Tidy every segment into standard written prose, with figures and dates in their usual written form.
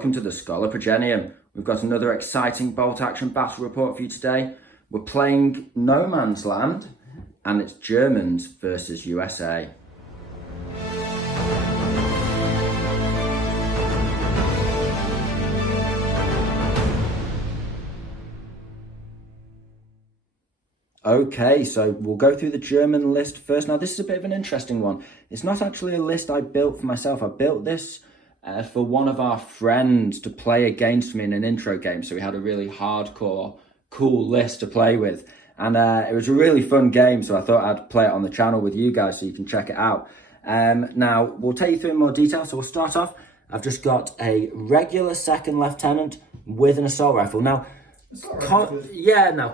welcome to the Scholar Progenium. We've got another exciting bolt-action battle report for you today. We're playing No Man's Land, and it's Germans versus USA. Okay, so we'll go through the German list first. Now, this is a bit of an interesting one. It's not actually a list I built for myself. I built this for one of our friends to play against me in an intro game. So we had a really hardcore, cool list to play with. And it was a really fun game, so I thought I'd play it on the channel with you guys so you can check it out. Now, we'll take you through in more detail. So we'll start off. I've just got a regular second lieutenant with an assault rifle. Now,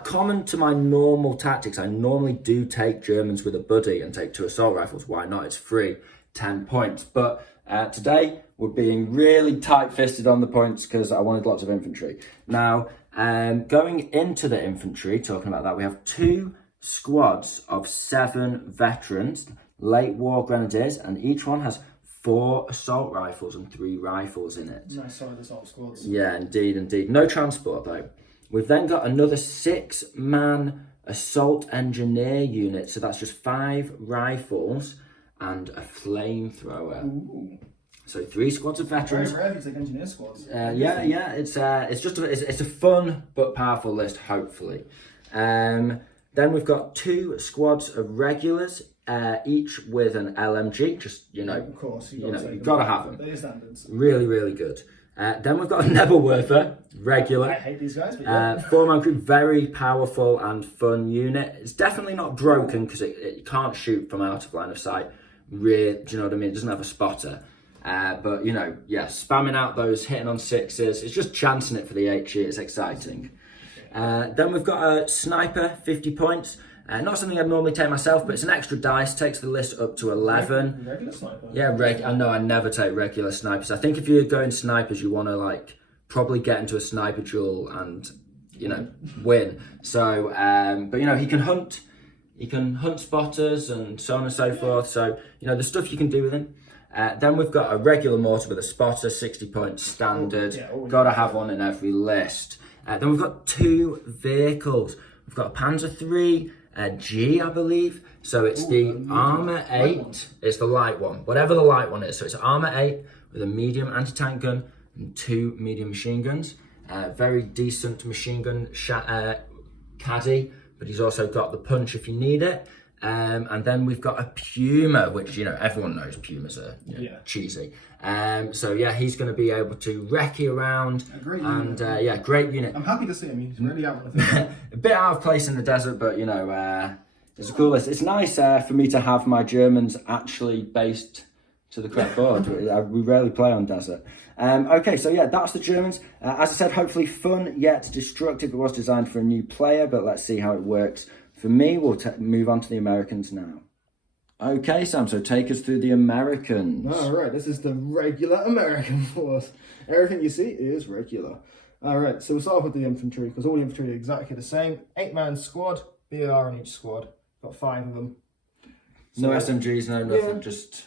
common to my normal tactics, I normally do take Germans with a buddy and take 2 assault rifles. Why not? It's free, 10 points. But today, we're being really tight-fisted on the points because I wanted lots of infantry. Now, going into the infantry, talking about that, we have 2 squads of 7 veterans, late war grenadiers, and each one has 4 assault rifles and 3 rifles in it. Nice solid assault squads. Yeah, indeed. No transport, though. We've then got another 6-man assault engineer unit. So that's just 5 rifles and a flamethrower. Ooh. So 3 squads of veterans. Very rare if you take engineer squads. It's a fun but powerful list, hopefully. Then we've got 2 squads of regulars, each with an LMG. Just of course, you've got to have them. They're standards. Really, really good. Then we've got a Nebelwerfer, regular. I hate these guys, but yeah. 4-man crew, very powerful and fun unit. It's definitely not broken because it can't shoot from out of line of sight. Do you know what I mean? It doesn't have a spotter. But, spamming out those, hitting on 6s. It's just chancing it for the HE. It's exciting. Then we've got a sniper, 50 points. Not something I'd normally take myself, but it's an extra dice, takes the list up to 11. Regular sniper? Yeah, I know I never take regular snipers. I think if you're going snipers, you want to probably get into a sniper duel and, win. So, but he can hunt spotters and so on and so forth. So, the stuff you can do with him. Then we've got a regular mortar with a spotter, 60 points standard. Got to have one in every list. Then we've got 2 vehicles. We've got a Panzer III. G, I believe. So it's the Armour 8. It's the light one, whatever the light one is. So it's Armour 8 with a medium anti-tank gun and 2 medium machine guns. Very decent machine gun caddy, but he's also got the punch if you need it. And then we've got a Puma, which, everyone knows Pumas are cheesy. He's going to be able to recce around. Great unit. I'm happy to see him. He's really out of the A bit out of place in the desert, but, it's a cool list. It's nice for me to have my Germans actually based to the correct board. We rarely play on desert. That's the Germans. As I said, hopefully fun yet destructive. It was designed for a new player, but let's see how it works. For me, we'll move on to the Americans now. Okay, Sam, so take us through the Americans. All right, this is the regular American force. Everything you see is regular. All right, so we'll start off with the infantry, because all the infantry are exactly the same. 8-man squad, BAR in each squad. Got 5 of them. So, no SMGs, no nothing, just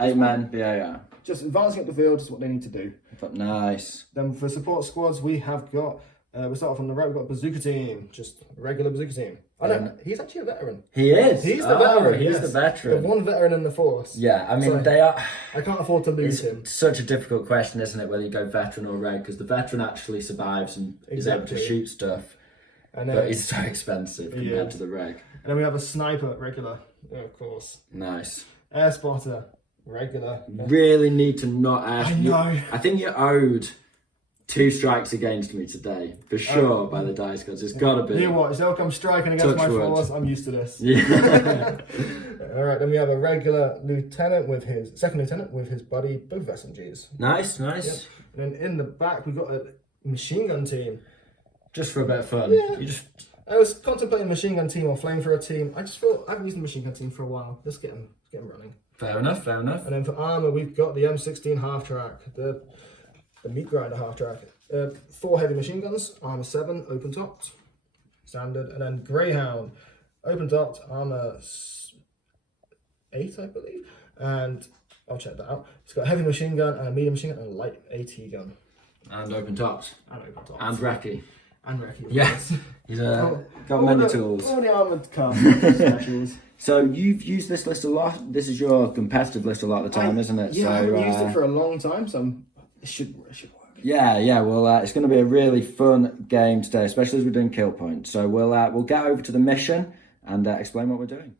8 men, BAR. Just advancing up the field is what they need to do. Nice. Then for support squads, we have got, we start off on the right, we've got a bazooka team, just a regular bazooka team. I know, he's actually a veteran. He is? He's the veteran, He's the veteran. The one veteran in the force. Yeah, I mean, they are... I can't afford to lose him. Such a difficult question, isn't it, whether you go veteran or reg, because the veteran actually survives and is able to shoot stuff. But he's so expensive compared to the reg. And then we have a sniper, regular, of course. Nice. Air spotter, regular. Really need to not ask. I know. I think you owed 2 strikes against me today, for sure, by the dice gods. It's got to be. You watch, they'll come striking against my force. I'm used to this. Yeah. All right, then we have a regular lieutenant with his, second lieutenant with his buddy, both SMGs. Nice. Yep. And then in the back, we've got a machine gun team. Just for a bit of fun. Yeah. I was contemplating machine gun team or flamethrower team. I just feel I haven't used the machine gun team for a while. Let's get them running. Fair enough. And then for armor, we've got the M16 half track, the meat grinder half track, 4 heavy machine guns, armor 7, open topped, standard, and then Greyhound, open topped, armor 8, I believe, and I'll check that out. It's got a heavy machine gun and a medium machine gun and a light AT gun. And open tops. And open tops. And recce. And recce. Yes. He's got many tools. All the armoured car specials. So you've used this list a lot. This is your competitive list a lot of the time, isn't it? Yeah, so, I haven't used it for a long time, so it should work. Yeah. Well, it's going to be a really fun game today, especially as we're doing kill points. So we'll get over to the mission and explain what we're doing.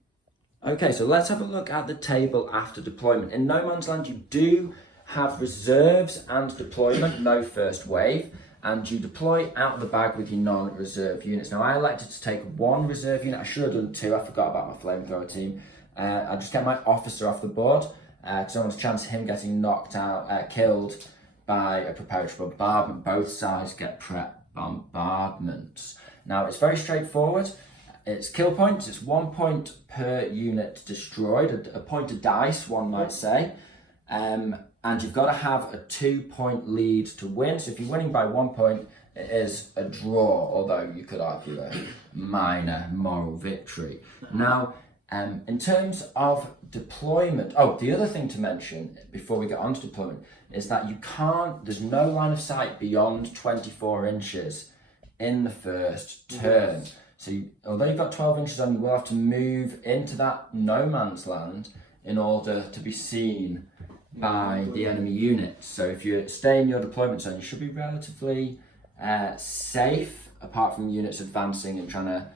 Okay, so let's have a look at the table after deployment. In No Man's Land, you do have reserves and deployment, no first wave, and you deploy out of the bag with your non-reserve units. Now, I elected to take one reserve unit. I should have done two. I forgot about my flamethrower team. I just get my officer off the board because I want to chance him getting knocked out, killed by a preparatory bombardment. Both sides get prep bombardments. Now, it's very straightforward. It's kill points. It's 1 point per unit destroyed, a point of dice, one might say. And you've got to have a 2 point lead to win. So if you're winning by 1 point, it is a draw, although you could argue a minor moral victory. Now, in terms of deployment, the other thing to mention before we get on to deployment is that there's no line of sight beyond 24 inches in the first turn. Yes. So although you've got 12 inches on, you will have to move into that no man's land in order to be seen by the enemy units. So if you stay in your deployment zone, you should be relatively safe, apart from units advancing and trying to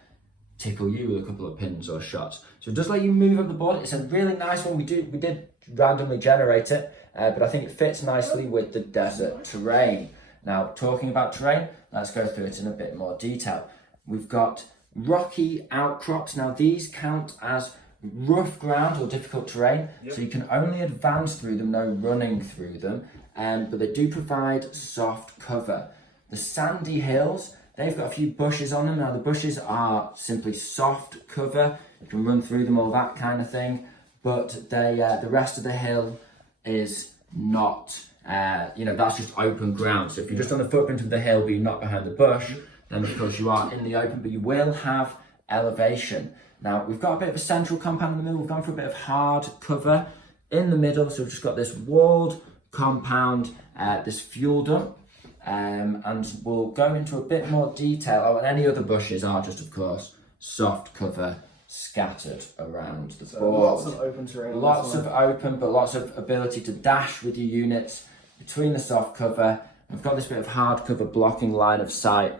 tickle you with a couple of pins or shots. So it does let you move up the board. It's a really nice one. We did randomly generate it, but I think it fits nicely with the desert terrain. Now, talking about terrain, let's go through it in a bit more detail. We've got rocky outcrops. Now, these count as rough ground or difficult terrain, so you can only advance through them, no running through them, but they do provide soft cover. The sandy hills, they've got a few bushes on them. Now, the bushes are simply soft cover. You can run through them, all that kind of thing, but the rest of the hill is not, that's just open ground. So if you're just on the footprint of the hill, but you're not behind the bush, then of course you are in the open, but you will have elevation. Now, we've got a bit of a central compound in the middle. We've gone for a bit of hard cover in the middle. So we've just got this walled compound, this fuel dump, and we'll go into a bit more detail. And any other bushes are just, of course, soft cover scattered around the board. Lots of open terrain. Lots of open, but lots of ability to dash with your units between the soft cover. We've got this bit of hard cover blocking line of sight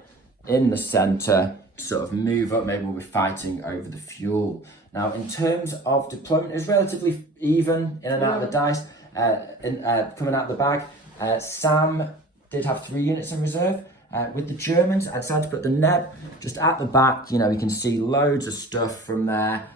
in the centre. Sort of move up, maybe we'll be fighting over the fuel. Now, in terms of deployment, it's relatively even in and out of the dice, coming out of the bag. Sam did have 3 units in reserve. With the Germans, I decided to put the Neb just at the back. You can see loads of stuff from there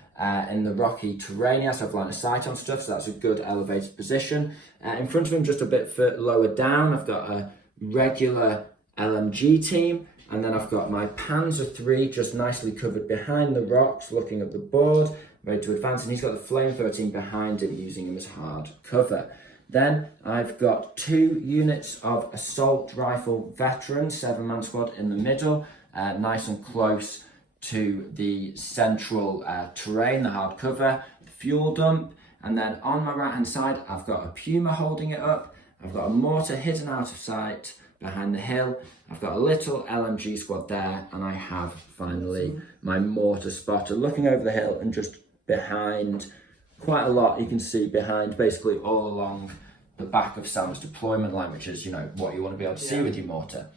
in the rocky terrain. He has to have line of sight on stuff, so that's a good elevated position. In front of him, just a bit lower down, I've got a regular LMG team. And then I've got my Panzer III just nicely covered behind the rocks, looking at the board, ready to advance. And he's got the flamethrower team behind him, using him as hard cover. Then I've got 2 units of assault rifle veterans, 7-man squad in the middle, nice and close to the central terrain, the hard cover, the fuel dump. And then on my right-hand side, I've got a Puma holding it up. I've got a mortar hidden out of sight behind the hill. I've got a little LMG squad there, and I have finally my mortar spotter looking over the hill, and just behind quite a lot you can see behind, basically all along the back of Sam's deployment line, which is what you want to be able to see with your mortar.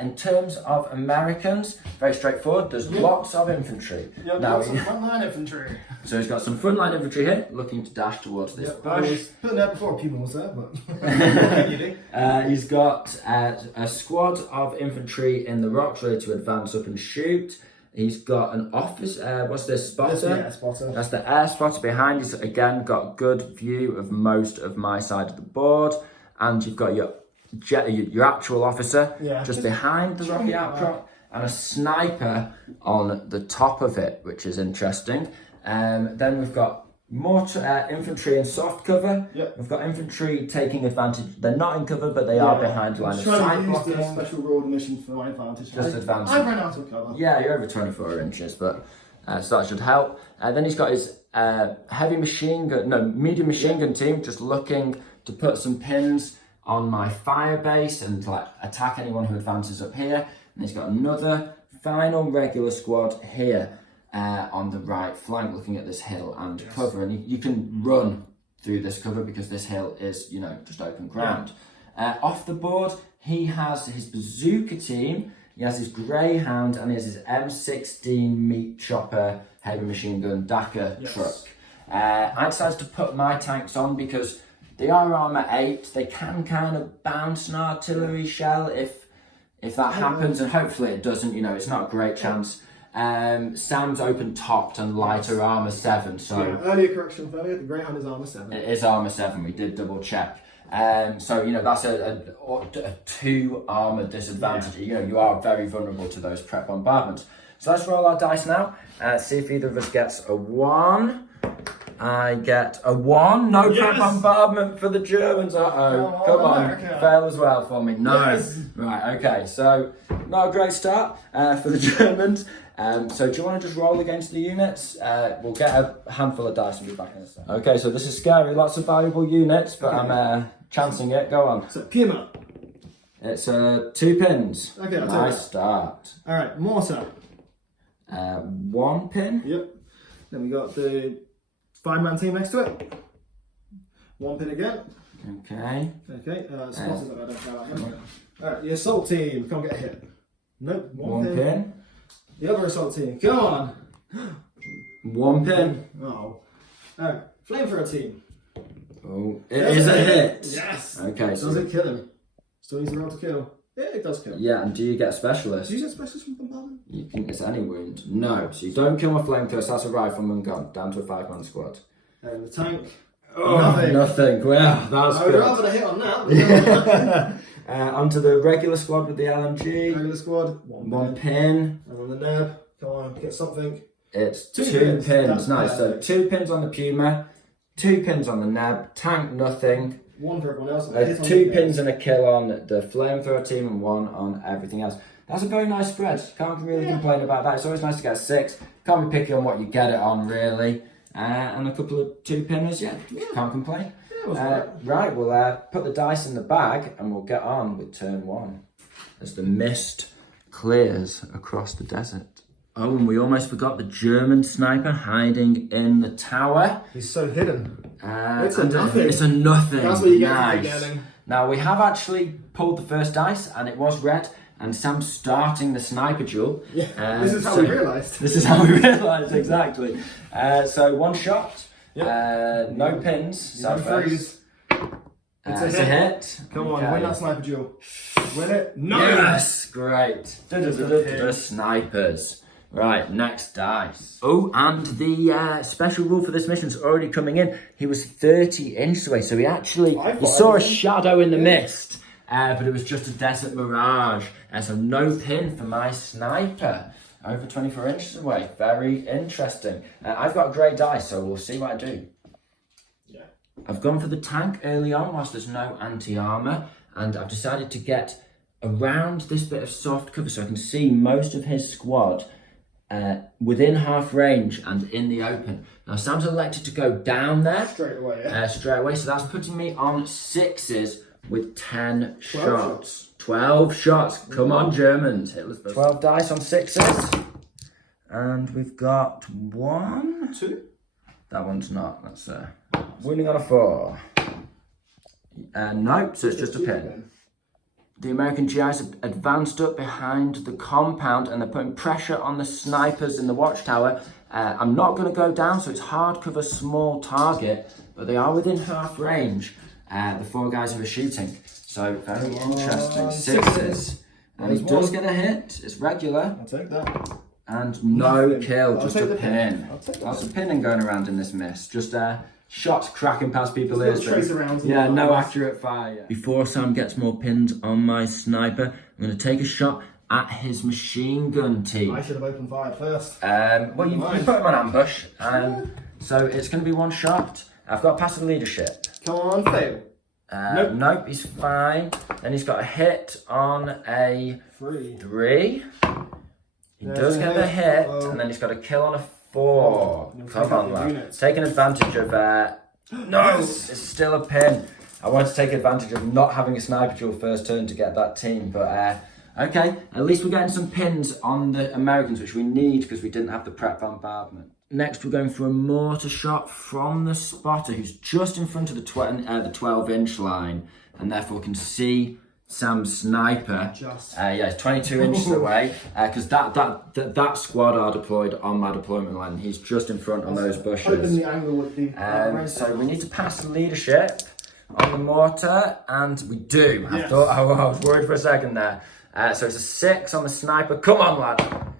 In terms of Americans, very straightforward. There's lots of infantry. Now, some frontline infantry. So he's got some frontline infantry here, looking to dash towards this bush. I was putting that before Puma was there, but he's got a squad of infantry in the rocks, ready to advance up and shoot. He's got an office. What's this, spotter? That's the air spotter. That's the air spotter behind. He's again got a good view of most of my side of the board, and you've got your actual officer just behind the rocky outcrop, and a sniper on the top of it, which is interesting. Then we've got mortar, infantry in soft cover. We've got infantry taking advantage. They're not in cover, but they are behind line of sight. Trying to use the special rule mission for my advantage. Just advancing. I ran out of cover. Yeah, you're over 24 inches, but so that should help. Then he's got his medium machine gun team, just looking to put some pins on my fire base and like attack anyone who advances up here. And he's got another final regular squad here on the right flank, looking at this hill and cover. And you can run through this cover because this hill is, you know, just open ground. Off the board, he has his bazooka team. He has his Greyhound and he has his M16 meat chopper heavy machine gun Dakar truck. I decided to put my tanks on because they are armor 8. They can kind of bounce an artillery shell if that happens, and hopefully it doesn't. You know, it's not a great chance. Sam's open topped and lighter armor 7. So earlier correction for you, the Greyhound is armor 7. It is armor 7. We did double check. So you know that's a 2 armor disadvantage. You know, you are very vulnerable to those prep bombardments. So let's roll our dice now. See if either of us gets a 1. I get a 1. No prep bombardment for the Germans. Come on. Fail as well for me. No. Yes. Right. Okay. So not a great start for the Germans. So do you want to just roll against the units? We'll get a handful of dice and be back in a second. Okay. So this is scary. Lots of valuable units, but I'm chancing it. Go on. So Puma. It's 2 pins. Okay. Nice start. All right. Mortar. 1 pin. Yep. Then we got the 5-man team next to it. 1 pin again. Okay. Okay. Spotters, I don't know. Alright, the assault team. Can't get a hit. Nope. 1 pin. The other assault team. Come on. 1 pin. Oh. Alright. Flamethrower team. Oh, it is a hit. Yes. Okay. Does it kill him? Still needs a roll to kill. Yeah, it does kill. Yeah, and do you get a specialist? Do you get specialist from bombardment? You can, it's any wound. No, so you don't kill my flamethrower, so that's a rifleman gun, down to a 5-man squad. And the tank? Oh, nothing. Well, that was good. I would rather hit on that. Onto the regular squad with the LMG. Regular squad, 1 pin. And on the nab, come on, get something. It's 2 pins. Nice. So 2 pins on the Puma, 2 pins on the nab, tank nothing. 1 for everyone else. 2 pins and a kill on the flamethrower team and 1 on everything else. That's a very nice spread. Can't really complain about that. It's always nice to get a 6. Can't be picky on what you get it on, really. And a couple of 2 pinners, can't complain. Right, we'll put the dice in the bag and we'll get on with turn 1 as the mist clears across the desert. Oh, and we almost forgot the German sniper hiding in the tower. He's so hidden. It's a nothing. It's a nothing. That's what you get nice. for forgetting. Now, we have actually pulled the first dice and it was red. And Sam's starting the sniper duel. Yeah, this is how we realised. This is how we realised, exactly. So 1 shot, no pins. No freeze. It's a hit. Come on, win that sniper duel. Win it. No! Yes, great. The snipers. Right, next dice. Oh, and the special rule for this mission is already coming in. He was 30 inches away, so he saw a shadow in the mist. But it was just a desert mirage. So no pin for my sniper. Over 24 inches away. Very interesting. I've got a great dice, so we'll see what I do. Yeah. I've gone for the tank early on whilst there's no anti-armour. And I've decided to get around this bit of soft cover so I can see most of his squad within half range and in the open. Now Sam's elected to go down there. Straight away, straight away. So that's putting me on 6s. With 10 shots. 12 shots. Come on, Germans. 12 dice on 6s. And we've got 1. 2. That one's not. That's wounding on a 4. Nope, so it's just a pin. The American GIs have advanced up behind the compound and they're putting pressure on the snipers in the watchtower. I'm not going to go down, so it's hard cover, small target, but they are within half range. The 4 guys who are shooting. So very interesting. 6s. And he does get a hit. It's regular. I'll take that. And no kill, just a pin. Lots of pinning going around in this mist. Just shots cracking past people's ears. Trace around. Yeah, no accurate fire. Before Sam gets more pins on my sniper, I'm going to take a shot at his machine gun team. I should have opened fire first. Well, you put him on ambush. So it's going to be 1 shot. I've got passive leadership. Come on, fail. Nope, he's fine. Then he's got a hit on a 3. He does get the hit, and then he's got a kill on a 4. Come on, lad. Taking advantage of... no, it's still a pin. I wanted to take advantage of not having a sniper duel first turn to get that team, but okay, at least we're getting some pins on the Americans, which we need because we didn't have the prep bombardment. Next, we're going for a mortar shot from the spotter, who's just in front of the 12-inch line, and therefore can see Sam's sniper. Yeah, it's 22 inches away, because that squad are deployed on my deployment line. He's just in front on those bushes. The angle would be So we need to pass the leadership on the mortar, and we do. I thought I was worried for a second there. So it's a 6 on the sniper. Come on, lad.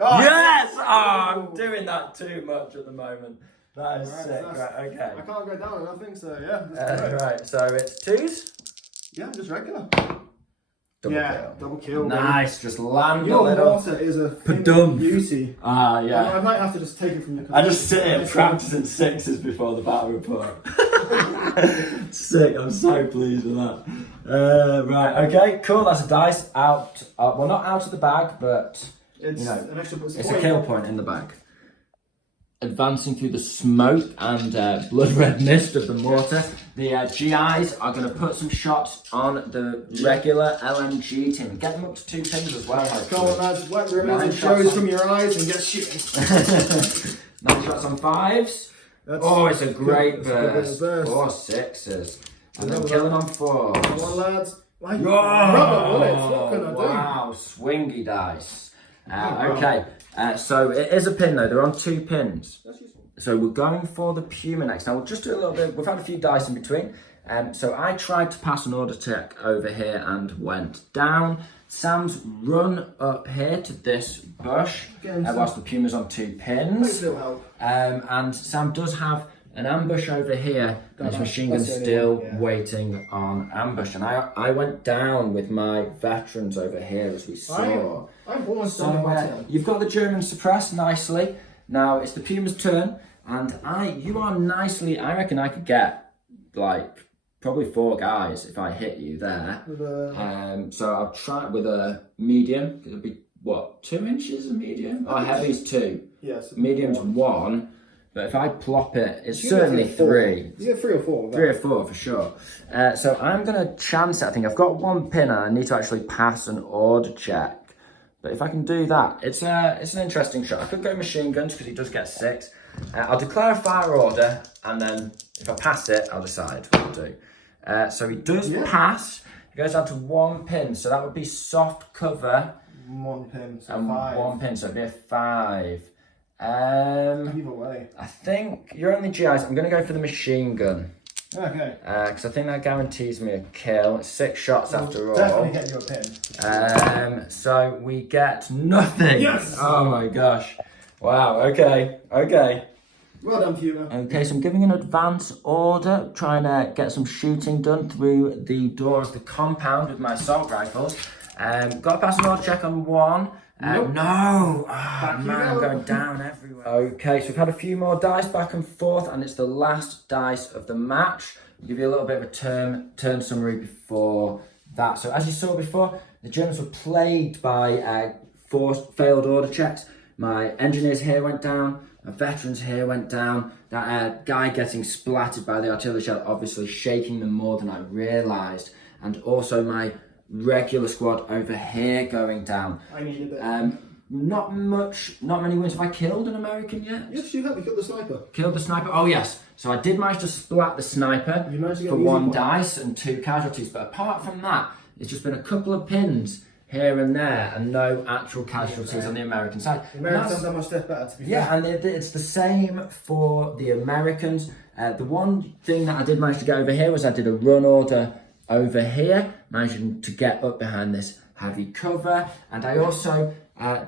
Oh, Yes! Oh, I'm doing that too much at the moment. That is sick. So Right, okay. I can't go down, I don't think so. Yeah. Right, so it's 2s. Yeah, just regular. Double kill. Double kill. Nice, just land Your a little. mortar is a Padum. beauty. Yeah. I might have to just take it from your. I just sit here practicing 6s before the battle report. Sick, I'm so pleased with that. Right, okay, cool, that's a dice out. Well, not out of the bag, but it's an extra. it's a kill point in the bag. Advancing through the smoke and blood red mist of the mortar, the GIs are going to put some shots on the regular LMG team and get them up to 2 pins as well. Come on, lads, wet ribbons 9 and shots shows on- from your eyes and get shooting. 9 shots on 5s. It's a great burst. 4 6s. And then killing on 4s. Come on, lads. Like, Oh, rubber bullets, what can I do? wow, swingy dice. Okay, so it is a pin though, they're on 2 pins. That's useful. So we're going for the Puma next. Now we'll just do a little bit, we've had a few dice in between. So I tried to pass an order check over here and went down. Sam's run up here to this bush, whilst the Puma's on 2 pins. Still help. And Sam does have an ambush over here, and his machine gun's that's the only still one, yeah. waiting on ambush. And I went down with my veterans over here, as we saw. I'm almost So done with my turn. you've got the Germans suppressed nicely. Now it's the Puma's turn, and you are nicely. I reckon I could get like probably 4 guys if I hit you there. So I'll try it with a medium. It'll be what, 2 inches of medium? Oh, heavy's 2. Yes. Medium's 1. But if I plop it, it's You certainly get 4. 3. You get 3 or 4. 3 or 4 for sure. So I'm going to chance it. I think I've got 1 pin and I need to actually pass an order check. But if I can do that, it's an interesting shot. I could go machine guns because he does get 6. I'll declare a fire order, and then if I pass it, I'll decide what to do. So he does pass. It goes down to 1 pin. So that would be soft cover. 1 pin, so And 5. 1 pin, so it'd be a 5. Either way. I think you're only GIs. I'm going to go for the machine gun. Okay. Because I think that guarantees me a kill. It's 6 shots after all. Definitely get you a pin. So we get nothing. Yes! Oh my gosh. Wow, okay. Well done, Puma. Okay, so I'm giving an advance order, trying to get some shooting done through the door of the compound with my assault rifles. Got to pass an order check on 1. No! Oh, man, I'm going down everywhere. Okay, so we've had a few more dice back and forth, and it's the last dice of the match. I'll give you a little bit of a turn summary before that. So as you saw before, the Germans were plagued by 4 failed order checks. My engineers here went down, my veterans here went down. That guy getting splattered by the artillery shell, obviously shaking them more than I realised. And also my regular squad over here going down. I needed it. Not many wins. Have I killed an American yet? Yes, you have. You killed the sniper. Killed the sniper? Oh yes. So I did manage to splat the sniper You managed to get for an easy 1 point. dice and 2 casualties. But apart from that, it's just been a couple of pins here and there and no actual casualties on the American side. The Americans have done my step better, to be fair. Yeah, and it's the same for the Americans. The one thing that I did manage to get over here was I did a run order over here, managing to get up behind this heavy cover, and I also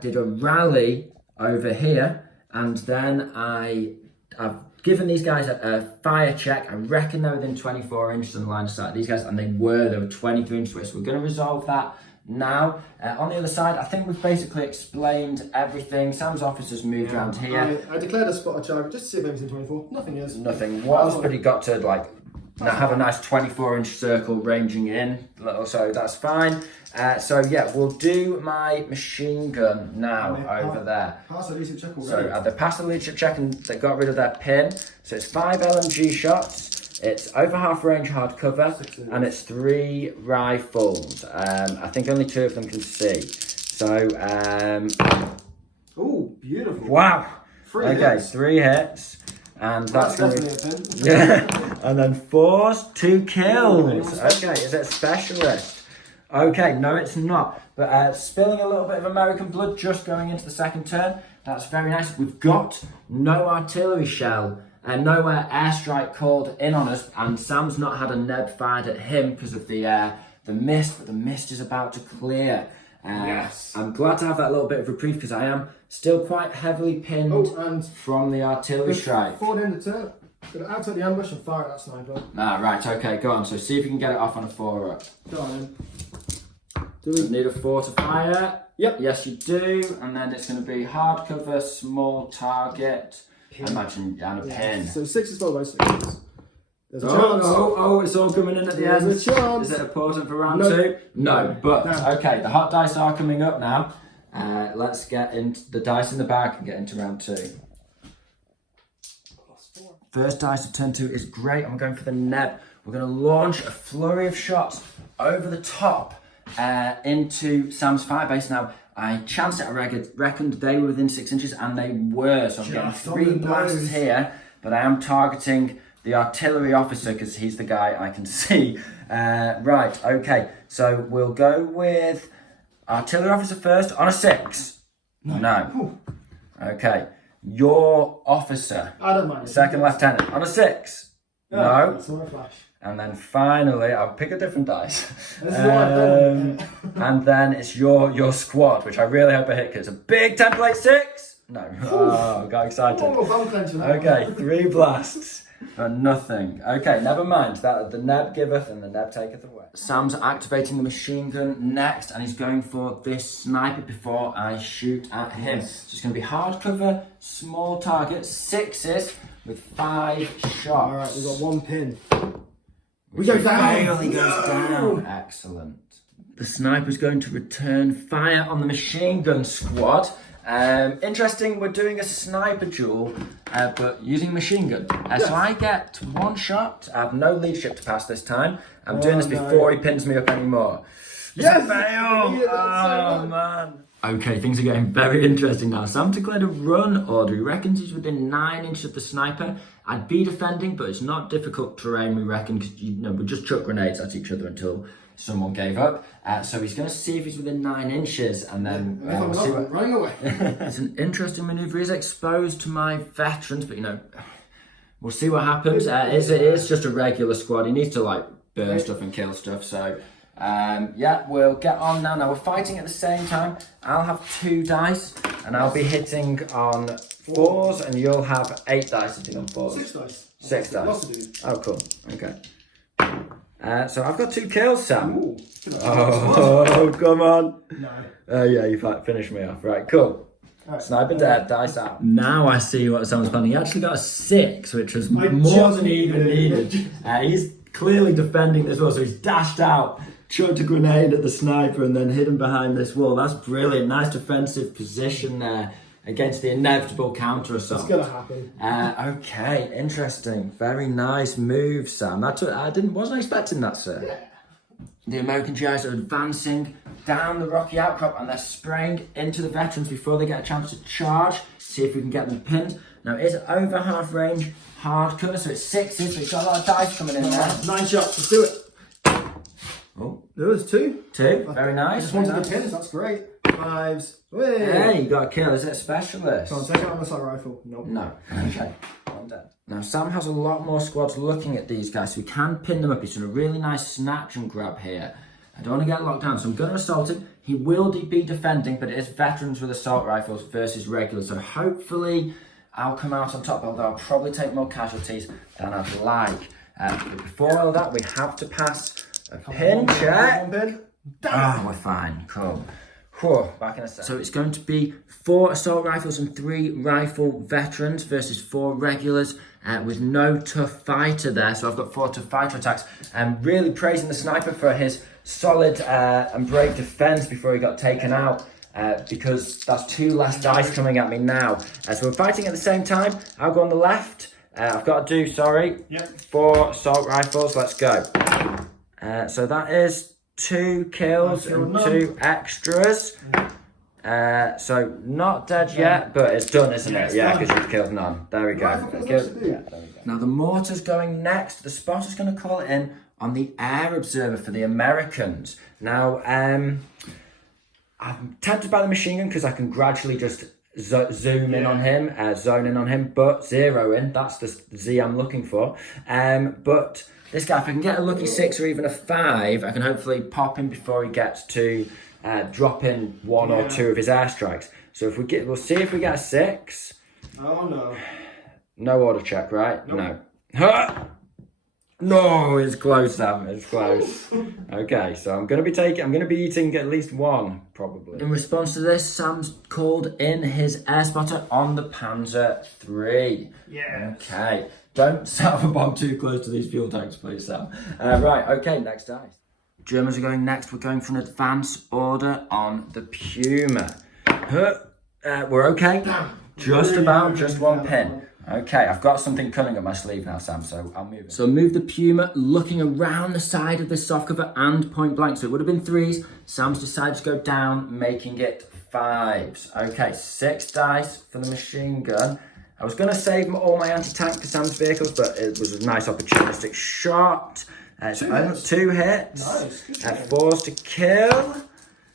did a rally over here, and then I've given these guys a fire check. I reckon they're within 24 inches of the line of sight. These guys, and they were 23 inches away, so we're going to resolve that now. On the other side, I think we've basically explained everything. Sam's officers moved around here. I declared a spotter charge just to see if anything's in 24. Nothing is. Nothing was, but he got to now have a nice 24-inch circle ranging in, so that's fine. So yeah, we'll do my machine gun now over there. Pass the leadership check So already. they passed the leadership check and they got rid of their pin. So it's 5 LMG shots It's over half range hardcover, and it's 3 rifles. I think only 2 of them can see. So, Oh, beautiful. wow. 3 Okay, hits. 3 hits. And that's going definitely a pin. yeah. And then 4's 2 kills. Okay, is it a specialist? Okay, no, it's not. But spilling a little bit of American blood just going into the second turn. That's very nice. We've got no artillery shell and no airstrike called in on us. And Sam's not had a neb fired at him because of the mist. But the mist is about to clear. Yes. I'm glad to have that little bit of reprieve because I am still quite heavily pinned and from the artillery strike. Forward end of turn. Gonna outside the ambush and fire at that sniper. Ah, right, okay, go on. So see if you can get it off on a 4-up. Go on then. Do we need a 4 to fire? Yep. Yes, you do. And then it's going to be hardcover, small target, I imagine, and a pin. So 6 is followed by 6. There's a chance. Oh, it's all coming in at the end. There's a chance. Is it important for round No. 2? No, but No. okay, the hot dice are coming up now. Let's get into the dice in the bag and get into round 2. First dice of turn 2 is great. I'm going for the neb. We're going to launch a flurry of shots over the top into Sam's firebase. Now, I chanced it. I reckoned they were within 6 inches, and they were. So I'm getting 3 blasts here, but I am targeting the artillery officer because he's the guy I can see. Right, okay. So we'll go with artillery officer first on a 6. No. Okay. Your officer. I don't mind. Second lieutenant on a 6. No. It's not a flash. And then finally, I'll pick a different dice. This is what I've done. And then it's your squad, which I really hope I hit because it's a big template 6. No. Oh, got excited. Oh, bum clench for that Okay, one. 3 blasts for nothing. Okay, never mind. That the neb giveth and the neb taketh away. Sam's activating the machine gun next, and he's going for this sniper before I shoot at him. So it's going to be hardcover, small target, 6s with 5 shots. All right, we've got 1 pin. We go down. He goes down. Excellent. The sniper's going to return fire on the machine gun squad. Interesting, we're doing a sniper duel, but using machine gun. So I get 1 shot. I have no leadership to pass this time. I'm doing this before he pins me up anymore. Yes! Fail! Yeah, Oh, man. Okay, things are getting very interesting now. Sam declared a run order. He reckons he's within 9 inches of the sniper. I'd be defending, but it's not difficult terrain, we reckon, because we just chuck grenades at each other until someone gave up. So he's going to see if he's within 9 inches, and then we'll see what... running away. It's an interesting manoeuvre. He's exposed to my veterans, but we'll see what happens. It is just a regular squad. He needs to burn stuff and kill stuff. So we'll get on now. Now we're fighting at the same time. I'll have 2 dice, and I'll be hitting on 4s, and you'll have 8 dice hitting on 4s. 6 dice. 6 Lots dice. to do. Oh, cool. Okay. So I've got 2 kills, Sam. Ooh. Oh, come on. No. Yeah, you finished me off. Right, cool. Right. Sniper dead, dice out. Now I see what Sam's planning. He actually got a 6, which was more just than he even needed. He's clearly defending this wall, so he's dashed out, chucked a grenade at the sniper, and then hidden behind this wall. That's brilliant. Nice defensive position there against the inevitable counter assault. It's gonna happen. Okay, interesting. Very nice move, Sam. Wasn't expecting that, sir. Yeah. The American GIs are advancing down the rocky outcrop, and they're spraying into the veterans before they get a chance to charge. See if we can get them pinned. Now it's over half range, hardcover, so it's 6s, so it's got a lot of dice coming in there. 9 shots. Let's do it. Oh, There was 2. 2, very I nice. just wanted very the nice. pins. That's great. 5s. Hey. Hey, you got a kill. Is it a specialist? Come on, second on the assault rifle. Nope. No. Okay. I'm dead. Now Sam has a lot more squads looking at these guys, so we can pin them up. He's done a really nice snatch and grab here. I don't want to get locked down, so I'm going to assault him. He will be defending, but it is veterans with assault rifles versus regulars, so hopefully I'll come out on top, although I'll probably take more casualties than I'd like. But before all that, we have to pass a pin check. 1 pin. We're fine. Cool. Whew, back in a second. So it's going to be 4 assault rifles and 3 rifle veterans versus 4 regulars with no tough fighter there. So I've got 4 tough fighter attacks. I'm really praising the sniper for his solid and brave defense before he got taken out. Because that's 2 less dice coming at me now. So we're fighting at the same time. I'll go on the left. I've got to do, sorry, Yep. 4 assault rifles. Let's go. So that is 2 kills and 2 extras. So not dead yet, but it's done, isn't it? Yeah, because you've killed none. There we go. Now the mortar's going next. The spotter's going to call it in on the air observer for the Americans. Now, I'm tempted by the machine gun because I can gradually just zoom in on him, zone in on him, but zero in. That's the Z I'm looking for. But this guy, if I can get a lucky 6 or even a 5, I can hopefully pop him before he gets to drop in 1 or 2 of his airstrikes. So if we'll see if we get a 6. Oh no. No order check, right? Nope. No. Huh! No, it's close, Sam. It's close. Okay, so I'm gonna be eating at least 1, probably. In response to this, Sam's called in his air spotter on the Panzer III. Yeah. Okay. Don't set up a bomb too close to these fuel tanks, please, Sam. Right, okay, next dice. Germans are going next. We're going for an advance order on the Puma. We're okay. Just about, just 1 pin. Okay, I've got something cunning up my sleeve now, Sam, so I'll move it. So move the Puma, looking around the side of this soft cover and point blank. So it would have been 3s. Sam's decided to go down, making it 5s. Okay, 6 dice for the machine gun. I was going to save all my anti-tank for Sam's vehicles, but it was a nice opportunistic shot. So 2 hits. Nice. 4s to kill.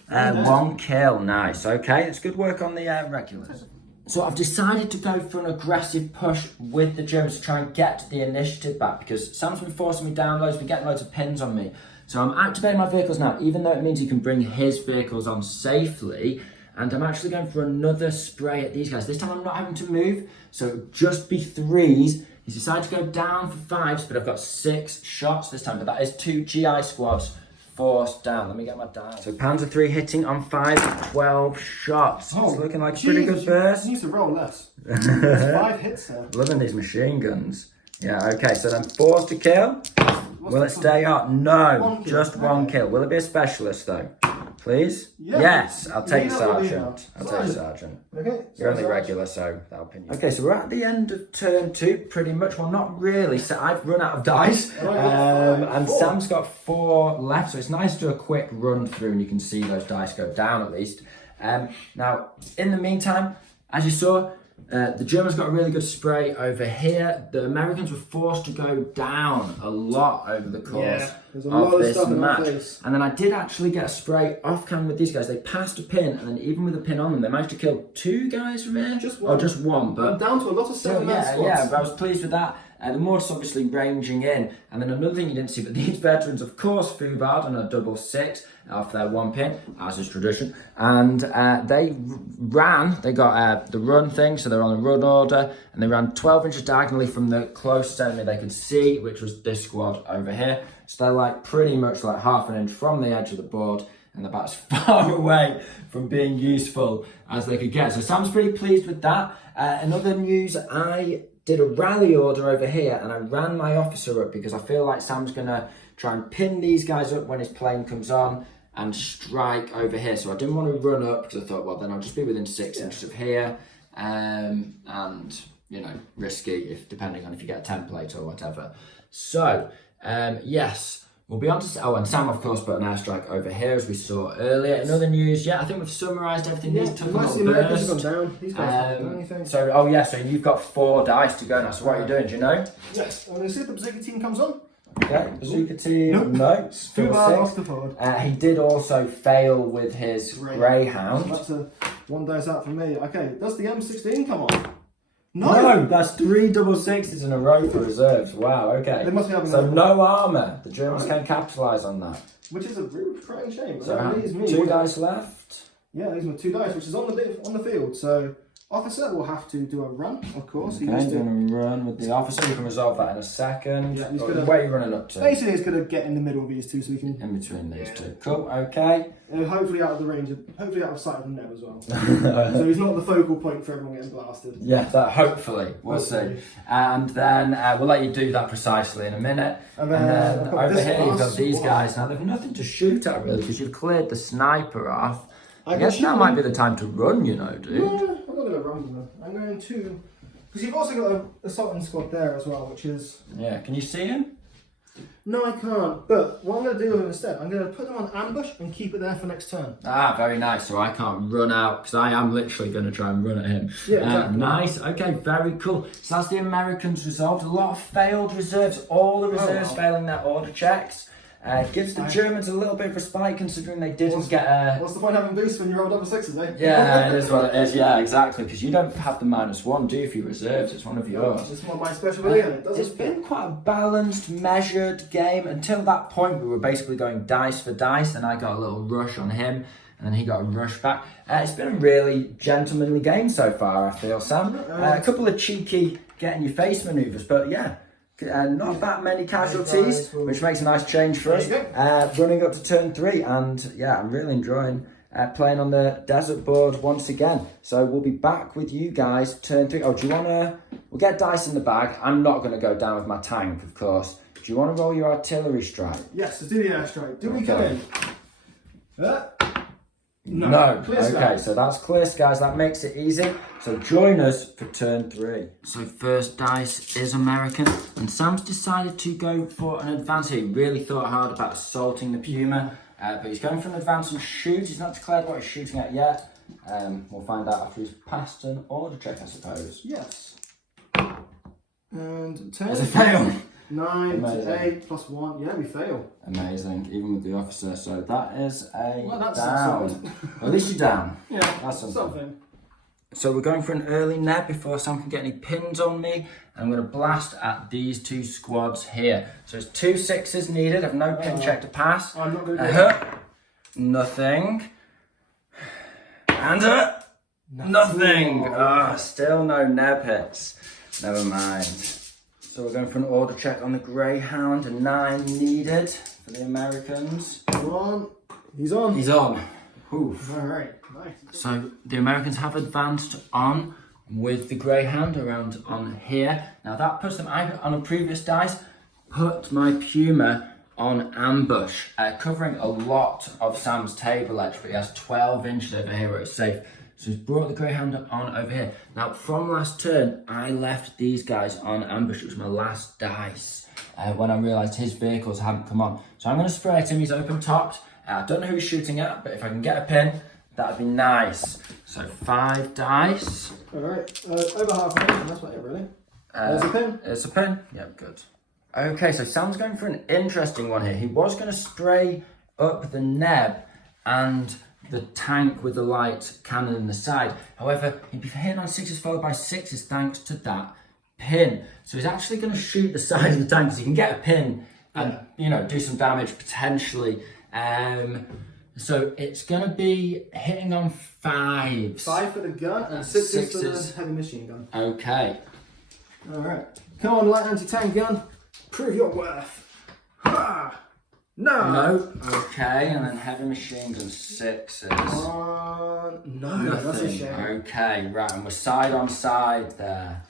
1 kill. Nice. Okay, it's good work on the regulars. So I've decided to go for an aggressive push with the Germans to try and get the initiative back because Sam's been forcing me down loads, been getting loads of pins on me. So I'm activating my vehicles now, even though it means he can bring his vehicles on safely. And I'm actually going for another spray at these guys. This time I'm not having to move, so it'll just be 3s. He's decided to go down for 5s, but I've got 6 shots this time. But that is 2 GI squads forced down. Let me get my die. So Panzer III hitting on 5, 12 shots. It's looking like a pretty good burst. You need to roll less. There's 5 hits there. Loving these machine guns. Yeah, okay, so then 4s to kill. Will it stay hot? No, just 1 kill. Will it be a specialist though? Please? Yeah. Yes, I'll take Yeah, that will be Sergeant. I'll take Sergeant. Okay. You're only regular, so that'll pin you. Okay, so we're at the end of turn 2, pretty much. Well, not really. So I've run out of dice, and Sam's got 4 left. So it's nice to do a quick run through, and you can see those dice go down at least. Now, in the meantime, as you saw, the Germans got a really good spray over here. The Americans were forced to go down a lot over the course of this match. And then I did actually get a spray off cam with these guys. They passed a pin, and then even with a pin on them, they managed to kill 2 guys from here. Just 1. Oh, just 1. But I'm down to a lot of 7-man squads. Yeah, but I was pleased with that. The mortar's obviously ranging in. And then another thing you didn't see, but these veterans, of course, Fubard on a 6-6 off their 1 pin, as is tradition. And they got the run thing, so they're on a run order, and they ran 12 inches diagonally from the closest enemy they could see, which was this squad over here. So they're like pretty much like half an inch from the edge of the board, and they're about as far away from being useful as they could get. So Sam's pretty pleased with that. In other news, I did a rally order over here, and I ran my officer up because I feel like Sam's gonna try and pin these guys up when his plane comes on and strike over here. So I didn't want to run up because I thought, well, then I'll just be within 6 inches of here, and you know, risky if depending on if you get a template or whatever. So yes. We'll be on to... Oh, and Sam, of course, put an airstrike over here, as we saw earlier. In other news, I think we've summarised everything. These took a little burst. So you've got 4 dice to go now. So what are you doing, do you know? Yes, I'm going to see if the Bazooka team comes on. Okay, Bazooka team, nope. No. Fubard off the board. He did also fail with his Greyhound. That's 1 dice out for me. Okay, does the M16 come on? No, that's 3 6s in a row for reserves. Wow, okay. They must be having no armour. The Germans can capitalise on that. Which is a real crying shame. So that leaves me 2 dice left. Yeah, these are 2 dice, which is on the field. So officer will have to do a run, of course. Okay, doing a run with the officer. We can resolve that in a second. Yeah, where are you running up to? Basically, he's going to get in the middle of these 2 so we can... In between these 2. Cool, okay. Hopefully out of the range, hopefully out of sight of the Neb as well. So he's not the focal point for everyone getting blasted. Yeah, that hopefully. We'll see. And then we'll let you do that precisely in a minute. And then over here you've got these guys. Now they've nothing to shoot at really because you've cleared the sniper off. I guess now might be the time to run, you know, dude. Yeah, I'm not going to run with them. I'm going to Because you've also got a Sultan squad there as well, which is... Yeah, can you see him? No, I can't. But what I'm going to do with him instead, I'm going to put them on ambush and keep it there for next turn. Ah, very nice. So I can't run out because I am literally going to try and run at him. Yeah, exactly. Nice. Okay, very cool. So that's the Americans resolved. A lot of failed reserves. All the reserves failing their order checks. Gives the Germans a little bit of respite considering they didn't get a... What's the point of having boosts when you roll double sixes, eh? Yeah, it is what it is. Yeah, exactly. Because you don't have the -1, do you, for your reserves? It's one of yours. It's not my specialty, and it doesn't... It's been quite a balanced, measured game. Until that point, we were basically going dice for dice, and I got a little rush on him, and then he got a rush back. It's been a really gentlemanly game so far, I feel, Sam. A couple of cheeky get-in-your-face manoeuvres, but yeah. Not that many casualties, which makes a nice change for us. Running up to turn 3, and yeah, I'm really enjoying playing on the desert board once again. So we'll be back with you guys turn 3. Oh, do you want to... We'll get dice in the bag. I'm not going to go down with my tank, of course. Do you want to roll your artillery strike? Yes, let's do the airstrike. Do we come in? No. Clear Okay, skies. so that's clear skies. That makes it easy. So join us for turn 3. So first dice is American, and Sam's decided to go for an advance here. He really thought hard about assaulting the Puma, but he's going for an advance and shoot. He's not declared what he's shooting at yet. We'll find out after he's passed an order check, I suppose. Yes. And 10. There's a fail. 9 Amazing. to 8 plus 1. Yeah, we fail. Amazing, even with the officer. So that is a Well, that's down. something. Well, at least you're down. Yeah, That's something. So we're going for an early neb before Sam can get any pins on me. I'm going to blast at these 2 squads here. So it's 2 6s needed. I've no pin check to pass. I'm not going to do that. Nothing. And nothing. Still no neb hits. Never mind. So we're going for an order check on the Greyhound. A 9 needed for the Americans. Come on. He's on. He's on. Oof. Alright, nice. So the Americans have advanced on with the Greyhound around on here. Now that puts them, I on a previous dice, put my Puma on ambush, covering a lot of Sam's table edge, but he has 12 inches over here where it's safe. So he's brought the Greyhound on over here. Now from last turn, I left these guys on ambush. It was my last dice when I realised his vehicles hadn't come on. So I'm going to spray at him, he's open topped. I don't know who he's shooting at, but if I can get a pin, that'd be nice. So 5 dice. Alright, over half range, that's about it really. There's a pin. It's a pin. Yep, good. Okay, so Sam's going for an interesting one here. He was going to spray up the neb and the tank with the light cannon in the side. However, he'd be hitting on 6s followed by 6s thanks to that pin. So he's actually going to shoot the side of the tank because he can get a pin and, you know, do some damage potentially. So it's going to be hitting on 5s. 5 for the gun and 6s for the Sixes. heavy machine gun. Okay. Alright. Come on, light anti-tank gun. Prove your worth. Ha! No! No. Okay, and then heavy machine gun 6s. No, that's a shame. Okay, right, and we're side on side there.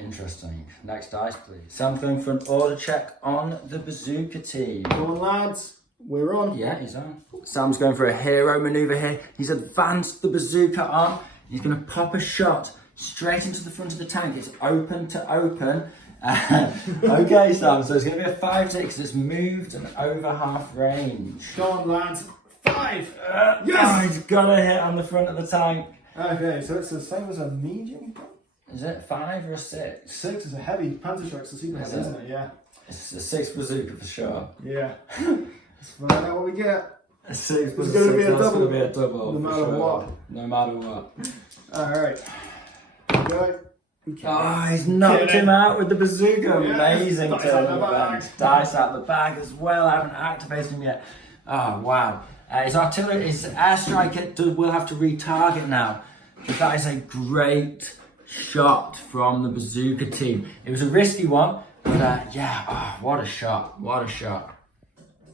Interesting. Next dice, please. So I'm going for an order check on the bazooka team. Come on, lads. We're on. Yeah, he's on. Sam's going for a hero maneuver here. He's advanced the bazooka on. He's going to pop a shot straight into the front of the tank. It's open to open. Okay, Sam, so it's going to be a 5-6 that's moved and over half range. Come on, lads. 5! Oh, he's got a hit on the front of the tank. Okay, so it's the same as a medium gun? Is it 5 or a 6? 6 is a heavy. Panzerschreck's a super heavy, isn't it? Yeah. It's a 6 bazooka for sure. Yeah. Let's find out what we get. A 6 It's going to be a double. going to be a double. No for matter sure. what. No matter what. Alright. Go. Oh, he's knocked him out with the bazooka. Yeah. Amazing Dice turn out the of bag. events. Dice out the bag as well. I haven't activated him yet. Oh, wow. His artillery, his airstrike will have to retarget now. But that is a great shot from the bazooka team. It was a risky one, but yeah, what a shot. What a shot.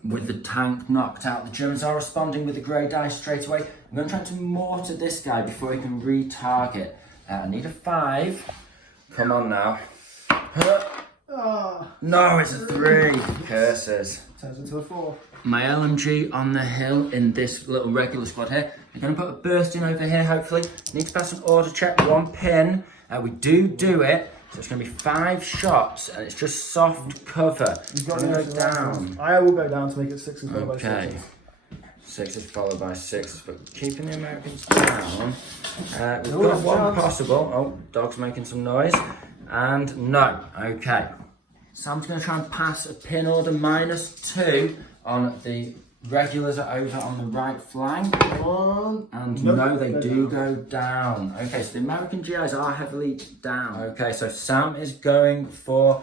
With the tank knocked out, the Germans are responding with the grey dice straight away. I'm going to try to mortar this guy before he can retarget. I need a 5. Come on now. No, it's a 3. Curses. Turns into a 4. My LMG on the hill in this little regular squad here. I'm going to put a burst in over here, hopefully. Need to pass an order check, 1 pin. We do it. So it's going to be 5 shots, and it's just soft cover. You've got I'm to going to go down. I will go down to make it 6 and 4 Okay. 6s followed by 6s, but keeping the Americans down. We've got one possible. Oh, dog's making some noise. And no. Okay. Sam's going to try and pass a pin order -2 on the regulars are over on the right flank. And no, they do go down. Okay, so the American GIs are heavily down. Okay, so Sam is going for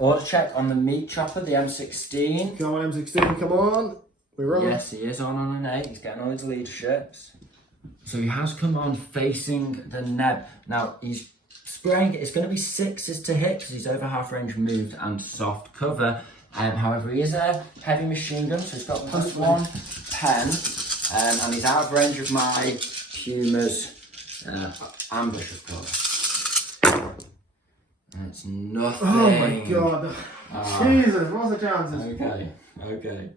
order check on the meat chopper, the M16. Come on, M16, come on. We're rolling. Yes, he is on an 8. He's getting all his leaderships. So he has come on facing the Neb. Now he's spraying. It's going to be 6s to hit because he's over half range moved and soft cover. However, he is a heavy machine gun, so he's got +1 pen, and he's out of range of my Puma's ambush, of course. And it's nothing. Oh my god. Jesus, what's the chances? Okay.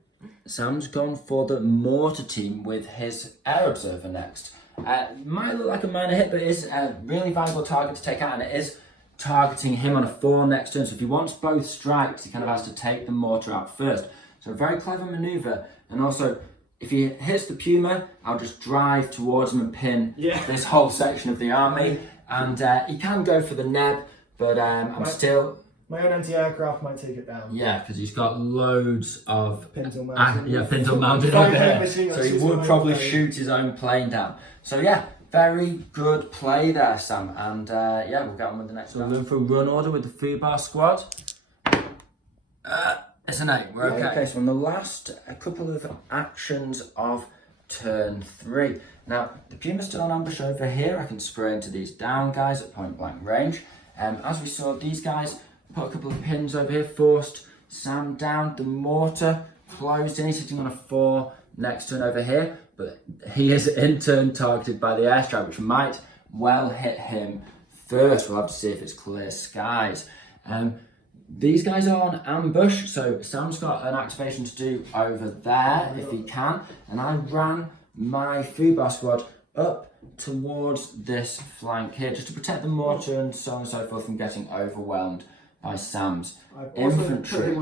Sam's gone for the mortar team with his air observer next. Might look like a minor hit, but it is a really valuable target to take out, and it is targeting him on a 4 next turn. So if he wants both strikes, he kind of has to take the mortar out first. So a very clever maneuver. And also, if he hits the Puma, I'll just drive towards him and pin this whole section of the army. And he can go for the Neb, but I'm still... My own anti-aircraft might take it down. Yeah, because he's got loads of pins all mounted. Pins all mounted over there. So he would probably shoot his own plane down. So yeah, very good play there, Sam. And yeah, we'll get on with the next one. We're for run order with the Fubar squad. It's an 8. We're okay. Okay, so on the last couple of actions of turn 3. Now, the Puma's still on ambush over here. I can spray into these down guys at point blank range. As we saw, these guys put a couple of pins over here, forced Sam down. The mortar closed in. He's sitting on a 4 next turn over here, but he is in turn targeted by the airstrike, which might well hit him first. We'll have to see if it's clear skies. These guys are on ambush, so Sam's got an activation to do over there if he can, and I ran my Fubar squad up towards this flank here just to protect the mortar and so on and so forth from getting overwhelmed by Sam's infantry.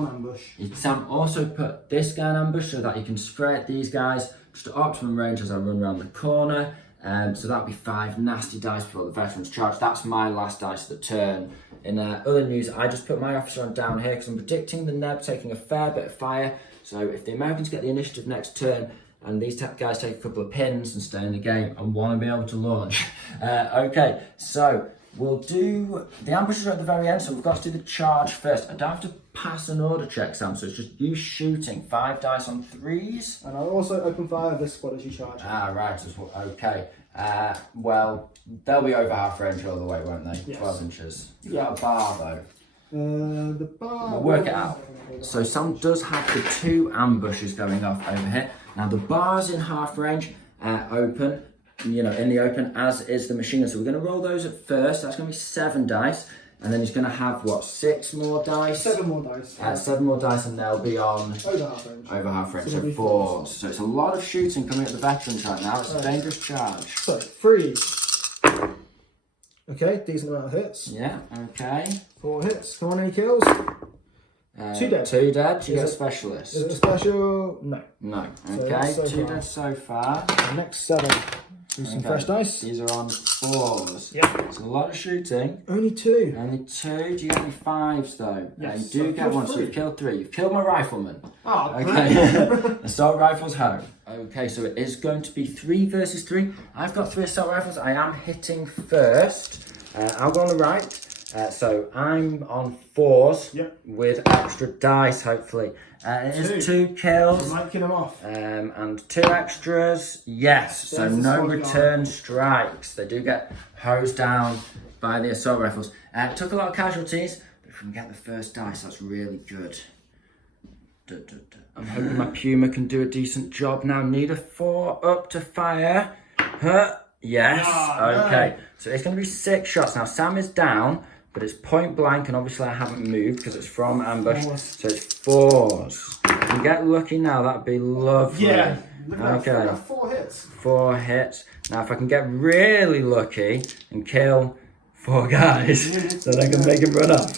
Sam also put this guy in ambush so that he can spray at these guys just at optimum range as I run around the corner. So that'll be 5 nasty dice before the veterans charge. That's my last dice of the turn. In other news, I just put my officer on down here because I'm predicting the Neb taking a fair bit of fire. So if the Americans get the initiative next turn and these guys take a couple of pins and stay in the game, I want to be able to launch. Okay, so we'll do the ambushes are at the very end, so we've got to do the charge first. I don't have to pass an order check, Sam, so it's just you shooting 5 dice on 3s. And I'll also open fire this squad as you charge. Right, okay. Well, they'll be over half range all the way, won't they? Yes. 12 inches. You've got a bar though. The bar. We'll work it out. So Sam does have the 2 ambushes going off over here. Now the bar's in half range, open. You know, in the open, as is the machine gun. So we're going to roll those at first. That's going to be 7 dice. And then he's going to have, what, 6 more dice? 7 more dice. 7 more dice, and they'll be on... Over half range. Over half range, so 4. So it's a lot of shooting coming at the veterans right now. It's a dangerous charge. So, 3. Okay, decent amount of hits. Yeah, okay. 4 hits. Come on, any kills? 2 dead. 2 dead. You get a specialist. Is it a special? No. No. Okay, so 2 far. dead so far. The next 7. Do some fresh dice. These are on 4s. Yeah. It's a lot of shooting. Only 2. Only 2. Do you get any 5s though? Yes. You do get 1, so you've killed 3. You've killed my rifleman. Oh, okay. Assault rifles home. Okay, so it is going to be 3 versus 3. I've got 3 assault rifles. I am hitting first. I'll go on the right. So I'm on 4s with extra dice, hopefully. It is 2 kills. You might kill him off. And 2 extras. Yes, so no return strikes. They do get hosed down by the assault rifles. Took a lot of casualties, but if we can get the first dice, that's really good. I'm hoping my Puma can do a decent job now. Need a 4 up to fire. Yes, okay. No. So it's going to be 6 shots. Now Sam is down, but it's point blank, and obviously I haven't moved because it's from ambush. So it's 4s. If we can get lucky now, that'd be lovely. Yeah. Look at okay. That. 4 hits. 4 hits. Now if I can get really lucky and kill 4 guys so they can make him run off.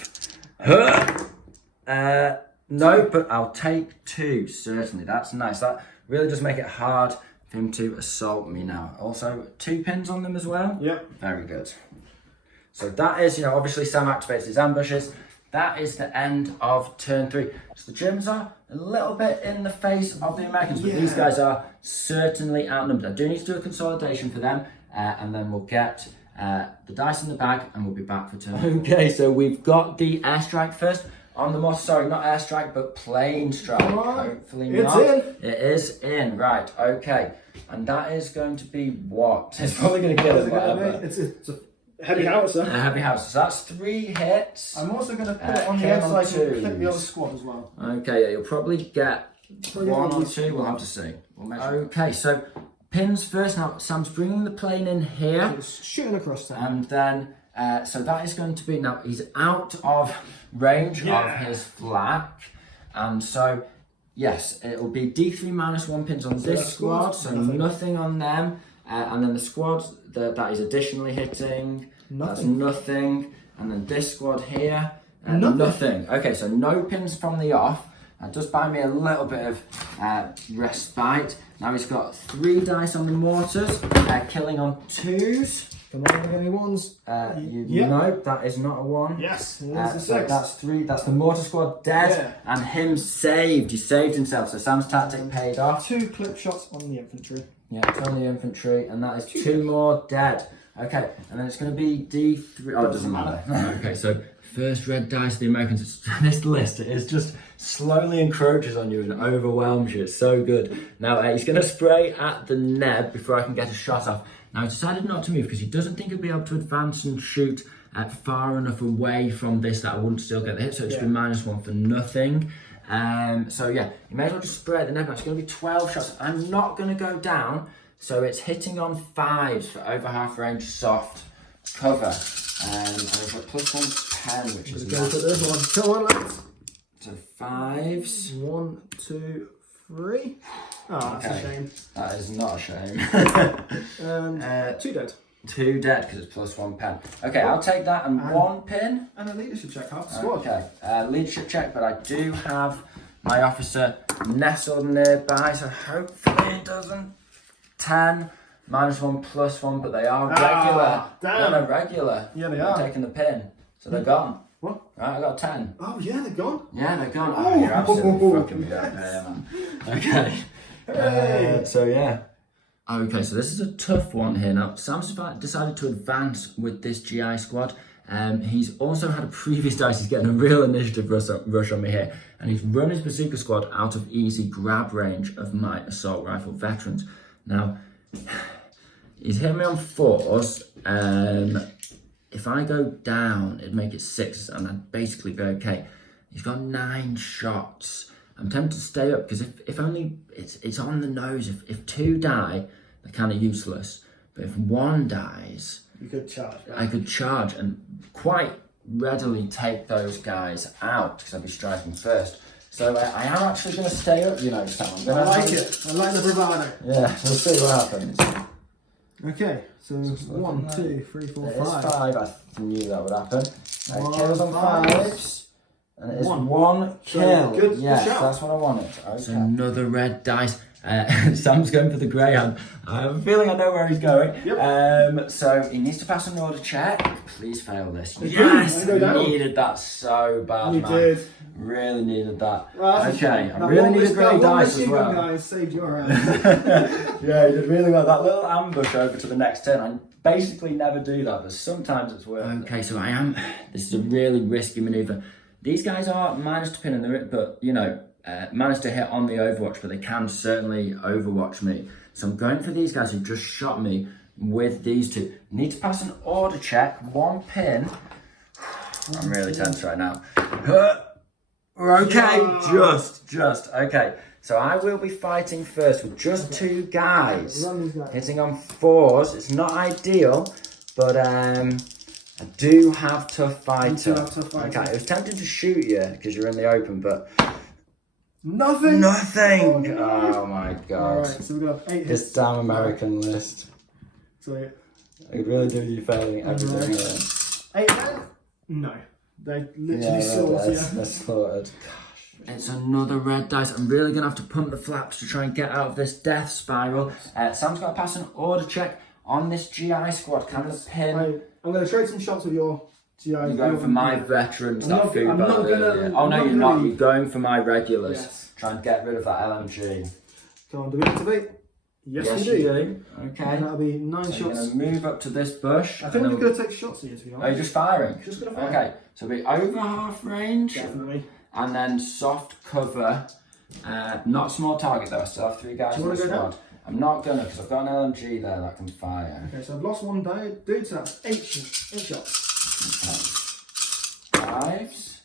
No, but I'll take 2, certainly. That's nice. That really does make it hard for him to assault me now. Also, 2 pins on them as well. Yep. Very good. So that is, obviously Sam activates his ambushes. That is the end of turn 3. So the Germans are a little bit in the face of the Americans, but these guys are certainly outnumbered. I do need to do a consolidation for them, and then we'll get the dice in the bag, and we'll be back for turn 4. Okay, so we've got the airstrike first. On the mortar, sorry, not airstrike, but plane strike. Hopefully it's not. in. It is in, right, okay. And that is going to be what? It's probably going to kill us, whatever. It's a heavy howitzer. A heavy house. So that's 3 hits. I'm also going to put it on the outside to clip the other squad as well. Okay, yeah, you'll probably get 1 or 2. We'll have to see. We'll measure. Okay, so pins first. Now, Sam's bringing the plane in here. It's shooting across there. And then, so that is going to be, now he's out of range of his flak. And so, yes, it will be D3 minus 1 pins on this squad. So nothing on them. And then the squad that is additionally hitting, that's nothing. And then this squad here, nothing. Okay, so no pins from the off. That does buy me a little bit of respite. Now he's got 3 dice on the mortars, killing on 2s. Come on, get any 1s? No, that is not a 1. Yes, it is a 6. So that's 3. That's the mortar squad dead, and him saved. He saved himself. So Sam's tactic paid off. 2 clip shots on the infantry. Yeah, it's on the infantry, and that is 2 more dead. Okay, and then it's going to be D3. Oh, it doesn't matter. Okay, so first red dice of the Americans. This list is just slowly encroaches on you and overwhelms you. It's so good. Now, he's going to spray at the Neb before I can get a shot off. Now, he decided not to move because he doesn't think he'll be able to advance and shoot far enough away from this that I wouldn't still get the hit. So it should be -1 for nothing. So yeah, you may as well just spray at the Neb. It's going to be 12 shots. I'm not going to go down. So it's hitting on 5s for over half range soft cover. And I've got +1 pen, which is Go for this one. Come on, lads. So 5s. 1, 2, 3. Oh, that's a shame. That is not a shame. 2 dead. 2 dead because it's +1 pen. Okay, I'll take that and 1 pin. And a leadership check, half the squad. Okay, leadership check, but I do have my officer nestled nearby, so hopefully it doesn't. 10, -1, +1, but they are regular. Damn. They're regular. Yeah, they I'm are. taking the pin, so they're gone. What? Right, I got 10. Oh, yeah, they're gone. Yeah, they're gone. Oh, you're absolutely fucking me up there, man. Okay. So yeah. Okay, so this is a tough one here. Now, Sam's decided to advance with this GI squad. He's also had a previous dice. He's getting a real initiative rush on me here. And he's run his bazooka squad out of easy grab range of my assault rifle veterans. Now, he's hit me on 4s. If I go down, it'd make it 6, and I'd basically be okay. He's got 9 shots. I'm tempted to stay up because if only it's on the nose. If 2 die, they're kind of useless. But if 1 dies, You could charge. Right? I could charge and quite readily take those guys out because I'd be striking first. So I am actually going to stay up, Sam. I like it. I like the bravado. Yeah, we'll see what happens. Okay, so 1, 2, 3, 4, It 5. is 5. I knew that would happen. It kills on 5. 5s. And it is 1 kill. Good Yes, shot. that's what I wanted. Okay. So another red dice. Sam's going for the Greyhound. I have a feeling I know where he's going. Yep. So he needs to pass an order check. Please fail this. Yes, I needed that so bad, You man. did. Really needed that. Well, that's a Okay, shame. I really needed grey dice as machine gun well. guys saved your ass. Yeah, he did really well. That little ambush over to the next turn. I basically never do that, but sometimes it's worth it. Okay, so this is a really risky manoeuvre. These guys are -2 pin in the but managed to hit on the Overwatch, but they can certainly Overwatch me. So I'm going for these guys who just shot me with these 2. Need to pass an order check, 1 pin. I'm really tense right now. Okay, just. Okay, so I will be fighting first with just 2 guys. Run these guys. Hitting on 4s. It's not ideal, but I do have tough fighter. Okay, I was tempted to shoot you because you're in the open, but Nothing. Oh my god. Alright, so we've got 8 hits. This damn American list. So I could really do you failing everything here. No. They literally sort you. They're slaughtered. It's another red dice. I'm really going to have to pump the flaps to try and get out of this death spiral. Sam's got to pass an order check on this GI squad. Can the pin... I'm going to trade some shots with your GI. You're going for my veterans, I'm that not- food I'm not gonna- Oh, no, I'm you're not not. gonna- You're going for my regulars. Yes. Try and get rid of that LMG. Come on, do we activate? Yes, you we do. do. Okay. And that'll be 9 So you're shots. going to move up to this bush. I think we're going to take shots here, to be Are you honest. just firing? Just going to fire. Okay, so it'll be over half range. Definitely. And then soft cover. Not small target though, I still have 3 guys Do in you the wanna go squad. I'm not gonna, because I've got an LMG there that can fire. Okay, so I've lost one dude, so that's 8 shots. Okay. 5s.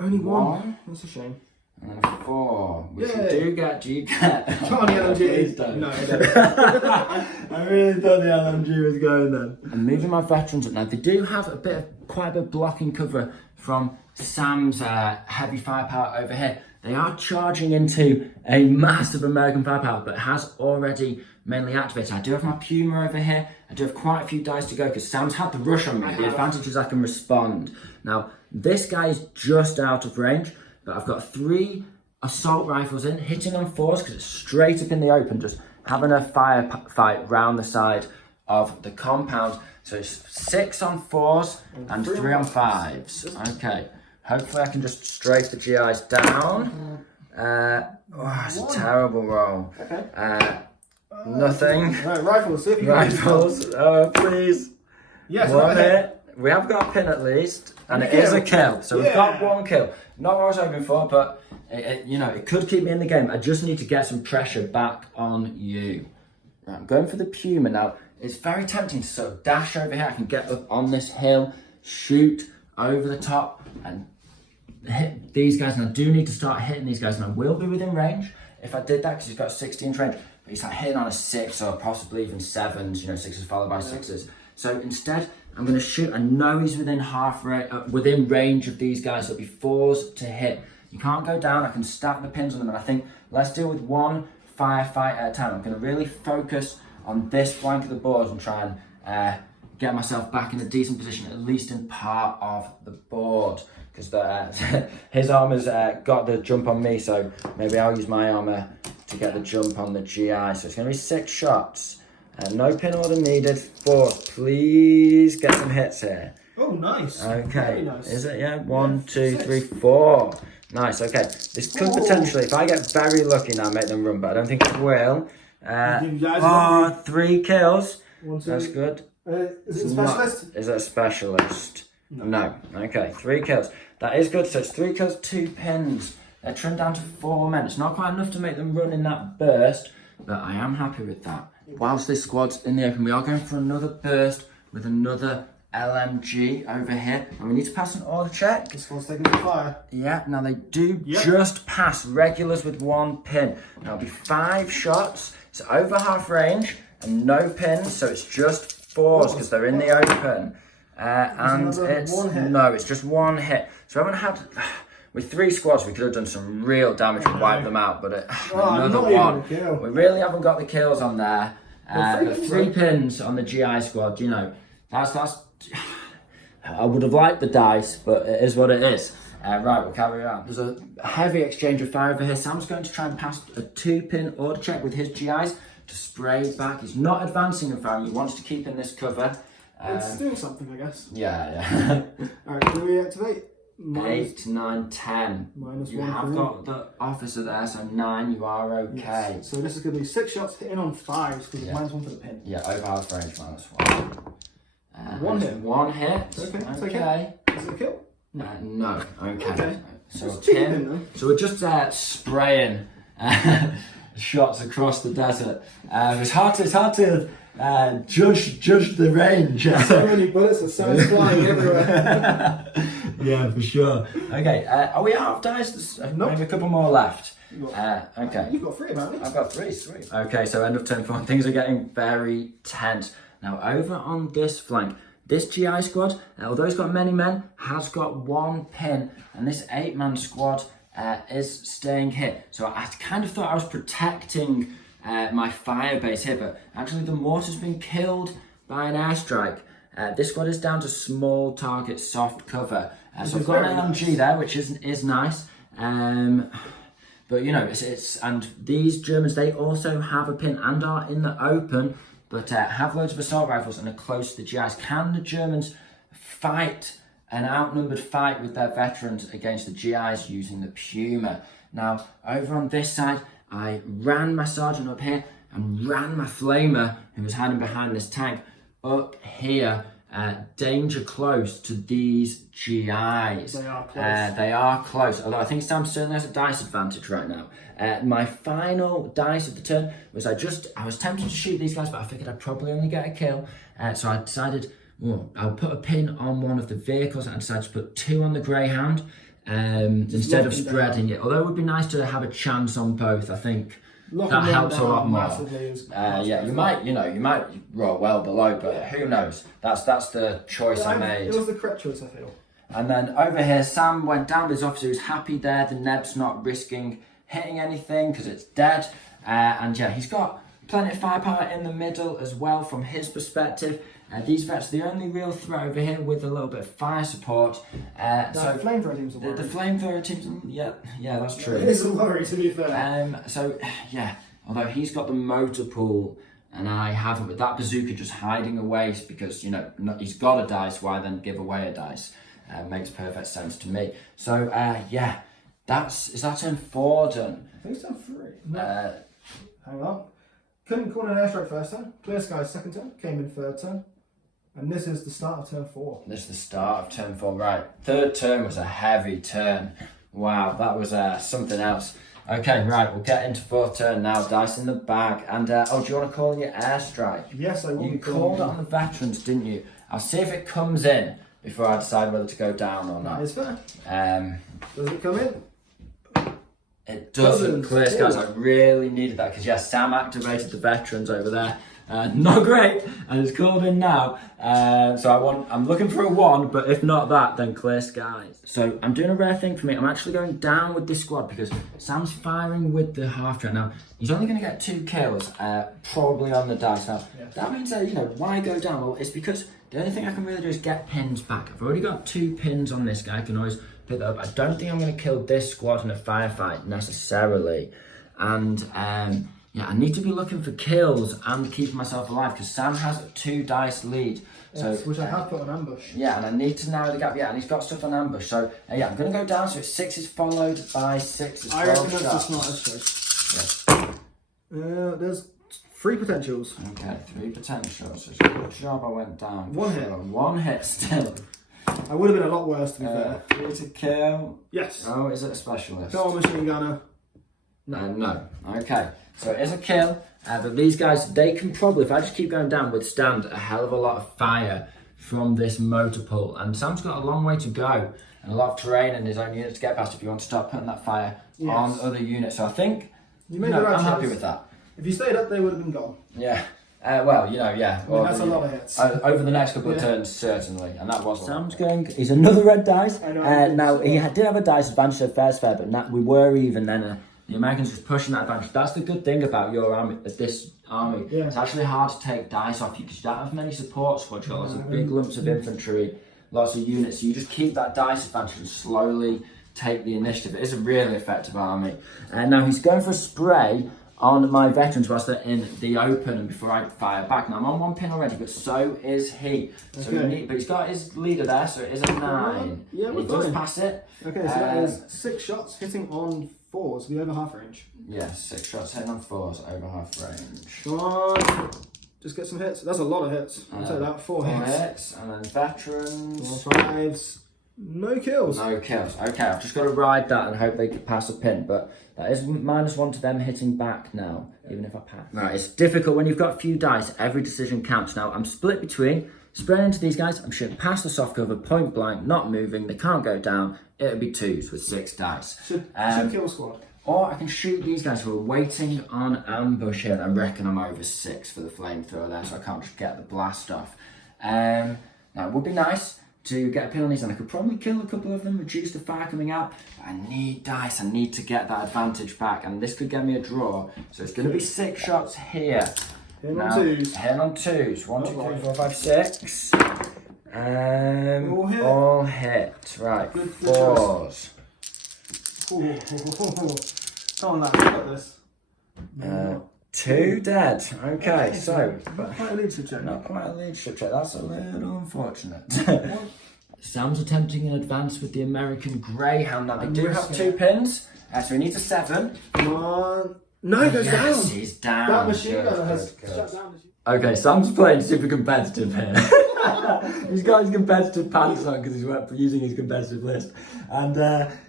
Only one. One. That's a shame. And then a 4. Which you Yay. do get. Do you get? Come on, the LMG. Please don't. No, I don't. I really thought the LMG was going then. I'm moving my veterans up now. They do have quite a bit of blocking cover from Sam's heavy firepower over here. They are charging into a massive American firepower, but it has already mainly activated. I do have my Puma over here. I do have quite a few dice to go because Sam's had the rush on me. The advantage is I can respond. Now, this guy is just out of range, but I've got 3 assault rifles in, hitting on 4s because it's straight up in the open, just having a firefight round the side of the compound. So it's 6 on 4s and 3 on 5s. Okay. Hopefully I can just strafe the GIs down. It's a terrible roll. Okay. Nothing. Right, rifles, see if you can Rifles. Oh, please. Yes, One right ahead. hit. We have got a pin at least. And it kill. is a kill. So we've got Yeah. 1 kill. Not what I was hoping for, but it could keep me in the game. I just need to get some pressure back on you. Right, I'm going for the Puma now. It's very tempting to sort of dash over here. I can get up on this hill, shoot over the top, and hit these guys. And I do need to start hitting these guys, and I will be within range if I did that because he's got 16 range. But he's like hitting on a 6 or possibly even 7s, 6s followed by 6s. So instead, I'm going to shoot. I know he's within within range of these guys. So it'll be 4s to hit. You can't go down. I can stack the pins on them, and I think let's deal with 1 firefight at a time. I'm going to really focus on this flank of the board and try and get myself back in a decent position, at least in part of the board. Because his armor's got the jump on me, so maybe I'll use my armor to get the jump on the GI. So it's going to be 6 shots. No pin order needed. 4. Please get some hits here. Oh, nice. Okay. Very nice. Is it? Yeah. 1, 2, 3, 4. Nice. Okay. This could potentially, if I get very lucky now, make them run, but I don't think it will. You guys are 3 kills. 1, 2. That's good. Is it a specialist? Is it a specialist? No. Okay, 3 kills. That is good. So it's 3 kills, 2 pins. They're trimmed down to 4 men. It's not quite enough to make them run in that burst, but I am happy with that. Whilst this squad's in the open, we are going for another burst with another LMG over here. And we need to pass an order check. This one's taking the fire. Yeah, now they do just pass regulars with 1 pin. Now it'll be 5 shots. It's over half range and no pins, so it's just 4s because they're in the open. And it's 1 hit. no, it's just 1 hit. So I haven't had with 3 squads. We could have done some real damage and wiped them out, but another not even one. a kill. We really haven't got the kills on there. But 3 pins on the GI squad. That's. I would have liked the dice, but it is what it is. Right, we'll carry on. There's a heavy exchange of fire over here. Sam's going to try and pass a 2-pin order check with his GIs to spray back. He's not advancing and firing. He wants to keep in this cover. It's doing something, I guess. Yeah. Alright, do we activate? 8, 9, 10. Minus You 1 have for got the officer there, so 9, you are okay. So this is going to be 6 shots hitting on 5s because it's minus 1 for the pin. Yeah, over half range, -1. 1 hit. 1 hit. Okay, it's Okay. Is it a kill? No. Okay. So It's a two pin. pin, though. So we're just spraying shots across the desert. It's hard to judge the range. So many bullets and so flying everywhere. Yeah, for sure. Okay, are we out of dice? There's maybe a couple more left. Okay. You've got 3 apparently. I've got 3, sweet. Okay, so end of turn 4. Things are getting very tense. Now, over on this flank, this GI squad, although it's got many men, has got 1 pin. And this 8-man squad is staying here. So I kind of thought I was protecting my fire base here, but actually the mortar's been killed by an airstrike. This squad is down to small target soft cover. So I've is got very an LMG there, which is nice. But you know, and these Germans, they also have a pin and are in the open, but have loads of assault rifles and are close to the GIs. Can the Germans fight an outnumbered fight with their veterans against the GIs using the Puma? Now, over on this side, I ran my sergeant up here and ran my flamer, who was hiding behind this tank, up here. Danger close to these GIs. They are close. They are close, although I think Sam certainly has a dice advantage right now. My final dice of the turn was I was tempted to shoot these guys, but I figured I'd probably only get a kill. So I decided, I'll put a pin on one of the vehicles. I decided to put 2 on the Greyhound instead of spreading it. Although it would be nice to have a chance on both, I think. That helps a lot more. Yeah, you might roll well below, but who knows? That's the choice I made. It was the correct choice, I feel. And then over here, Sam went down with his officer. He was happy there. The Neb's not risking hitting anything because it's dead. And yeah, he's got plenty of firepower in the middle as well from his perspective. These vets are the only real threat over here with a little bit of fire support. So flamethrower teams are the flamethrower teams, yeah, that's true. It is a worry, to be fair. So yeah, although he's got the motor pool and I haven't, with that bazooka just hiding away because he's got a dice. Why then give away a dice? Makes perfect sense to me. So yeah, is that turn 4 done? I think it's turn 3. No. Hang on. Couldn't call an airstrike first turn. Clear skies second turn. Came in third turn. And this is the start of turn 4. This is the start of turn 4, right. Third turn was a heavy turn. Wow, that was something else. Okay, right, we'll get into 4th turn now. Dice in the bag. And, do you want to call in your airstrike? Yes, I will. You called it on the veterans, didn't you? I'll see if it comes in before I decide whether to go down or not. It's fair. Does it come in? It doesn't. Clear skies. I really needed that because, yes, Sam activated the veterans over there. Not great, and it's called in now. So I'm looking for a 1, but if not that, then clear skies. So I'm doing a rare thing for me. I'm actually going down with this squad because Sam's firing with the half track. Now, he's only going to get 2 kills, probably on the dice. Now, that means that, why go down? Well, it's because the only thing I can really do is get pins back. I've already got 2 pins on this guy. I can always pick that up. I don't think I'm going to kill this squad in a firefight necessarily. And, yeah, I need to be looking for kills and keeping myself alive because Sam has a 2 dice lead. So, yes, which I have put on ambush. Yeah, and I need to narrow the gap. Yeah, and he's got stuff on ambush. So, yeah, I'm going to go down. So, 6 is followed by 6 is 12 I reckon that's shots. the smartest choice. Yes. There's 3 potentials. Okay, 3 potentials. So, good job I went down. 1 hit. 1 hit still. I would have been a lot worse, to be fair. 3 to kill. Yes. Oh, is it a specialist? Go on, machine gunner. No. Okay, so it is a kill, but these guys, they can probably, if I just keep going down, withstand a hell of a lot of fire from this motor pool. And Sam's got a long way to go and a lot of terrain in his own unit to get past if you want to start putting that fire on other units. So I think you made the right I'm happy choice. with that. If you stayed up, they would have been gone. Yeah. Well, yeah. Well, that's a lot of hits. Over the next couple of turns, certainly. And that was Sam's going. He's another red dice. I know. Now, he did have a dice advantage, so fair's fair, but we were even then. The Americans just pushing that advantage. That's the good thing about your army, this army. Yeah. It's actually hard to take dice off you because you don't have many support squads. You've got lots of big lumps of infantry, lots of units. So you just keep that dice advantage and slowly take the initiative. It is a really effective army. And now he's going for a spray on my veterans whilst they're in the open and before I fire back. Now I'm on 1 pin already, but so is he. So but he's got his leader there, so it is a 9. Yeah, he does pass it. Okay, so that is 6 shots hitting on 4s, the over half range. Yeah, 6 shots hitting on 4s over half range. Come on. Just get some hits. That's a lot of hits. I'll take that. 4 hits. And then veterans. 4 5s. No kills. No kills. Okay, I've just got to ride that and hope they can pass a pin, but that is -1 to them hitting back now, even if I pass. Right, it's difficult when you've got a few dice. Every decision counts. Now, I'm split between spraying into these guys. I'm shooting past the soft cover, point blank, not moving. They can't go down. It'll be 2s with 6 dice. Should kill squad. Or I can shoot these guys who are waiting on ambush here. And I reckon I'm over 6 for the flamethrower there, so I can't just get the blast off. Now, it would be nice to get a pin on these, and I could probably kill a couple of them, reduce the fire coming out, but I need dice. I need to get that advantage back, and this could get me a draw. So it's going to be 6 shots here. Hitting on 2s. Hitting on 2s. 1, 2, 3, 4, 5, 6. All hit. Right, Good fours. Come on, lad, you got this. 2 dead. Okay, so Not quite a leadership check. not quite a leadership check. That's a little unfortunate. Sam's attempting an advance with the American Greyhound. Now they do have 2 pins, so he needs a 7. Come on. No, it goes Yes, down. he's down. That machine Good, gunner has good, good. shut down. Okay, Sam's playing super competitive here. He's got his competitive pants on because he's using his competitive list. And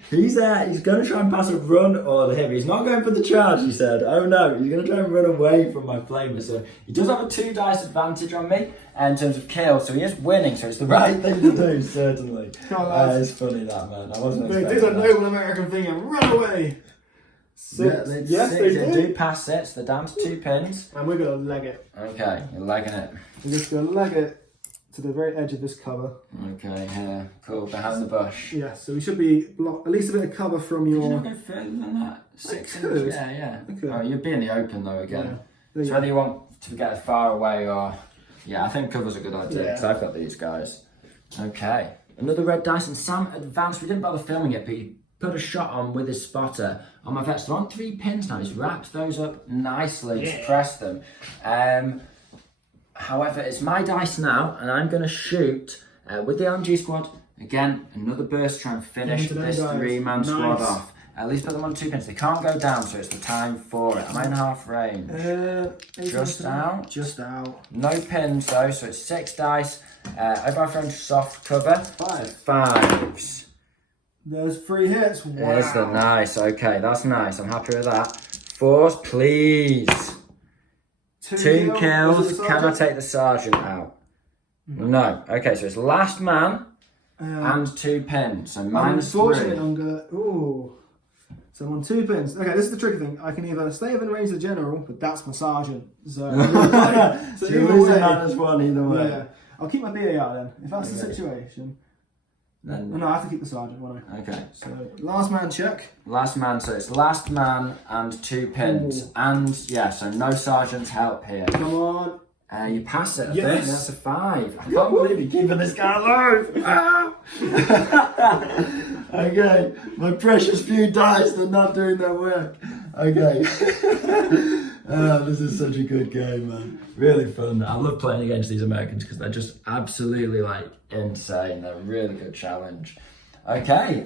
he's going to try and pass a run order here. But he's not going for the charge, he said. Oh no, he's going to try and run away from my flamer. So he does have a 2 dice advantage on me in terms of kills. So he is winning, so it's the right thing to do, certainly. It's funny that, man. I wasn't They expecting did a that. noble American thing and run away. 6. Yeah, Yes, they They did. do pass it, so they're down to 2 pins. And we're going to leg it. Okay, you're legging it. We're just going to leg it to the very edge of this cover. Okay, yeah, cool, behind the bush. Yeah, so we should be block at least a bit of cover from Could you your. not go further than that? 6 could. inches? Yeah. I could. Oh, you'd be in the open though again. There you So go. whether you want to get as far away or... Yeah, I think cover's a good idea, because Yeah. I've got these guys. Okay, another red dice, and Sam advanced. We didn't bother filming it, but he put a shot on with his spotter on my vets. They're on 3 pins now. He's wrapped those up nicely to press them. However, it's my dice now, and I'm going to shoot with the LMG squad. Again, another burst to try and finish Into those this guys. 3-man squad Nice. off. At least put them on 2 pins. They can't go down, so it's the time for it. Am I in half range? Just out. Just out. No pins though, so it's 6 dice. Over half range soft cover. 5. 5s. There's 3 hits. Wow. There's the nice. Okay, that's nice. I'm happy with that. 4s, please. 2 kills. Can I take the sergeant out? No. Okay, so it's last man and 2 pins. So minus 3. Unfortunately, I'm gonna. Ooh. So I'm on 2 pins. Okay, this is the tricky thing. I can either stay within range of the general, but that's my sergeant. So, So you lose a -1 either way. Yeah. I'll keep my BAR then. If that's the situation. Then, No, I have to keep the sergeant, won't I? okay. So last man check. Last man, so it's last man and 2 pins. Ooh. And yeah, so no sergeant's help here. Come on. You pass it, I Yes. think. That's a 5. I can't believe you're keeping this guy alive. Ah. Okay, my precious few dice, they're not doing their work. Okay. This is such a good game, man. Really fun. I love playing against these Americans because they're just absolutely like insane. They're a really good challenge. Okay,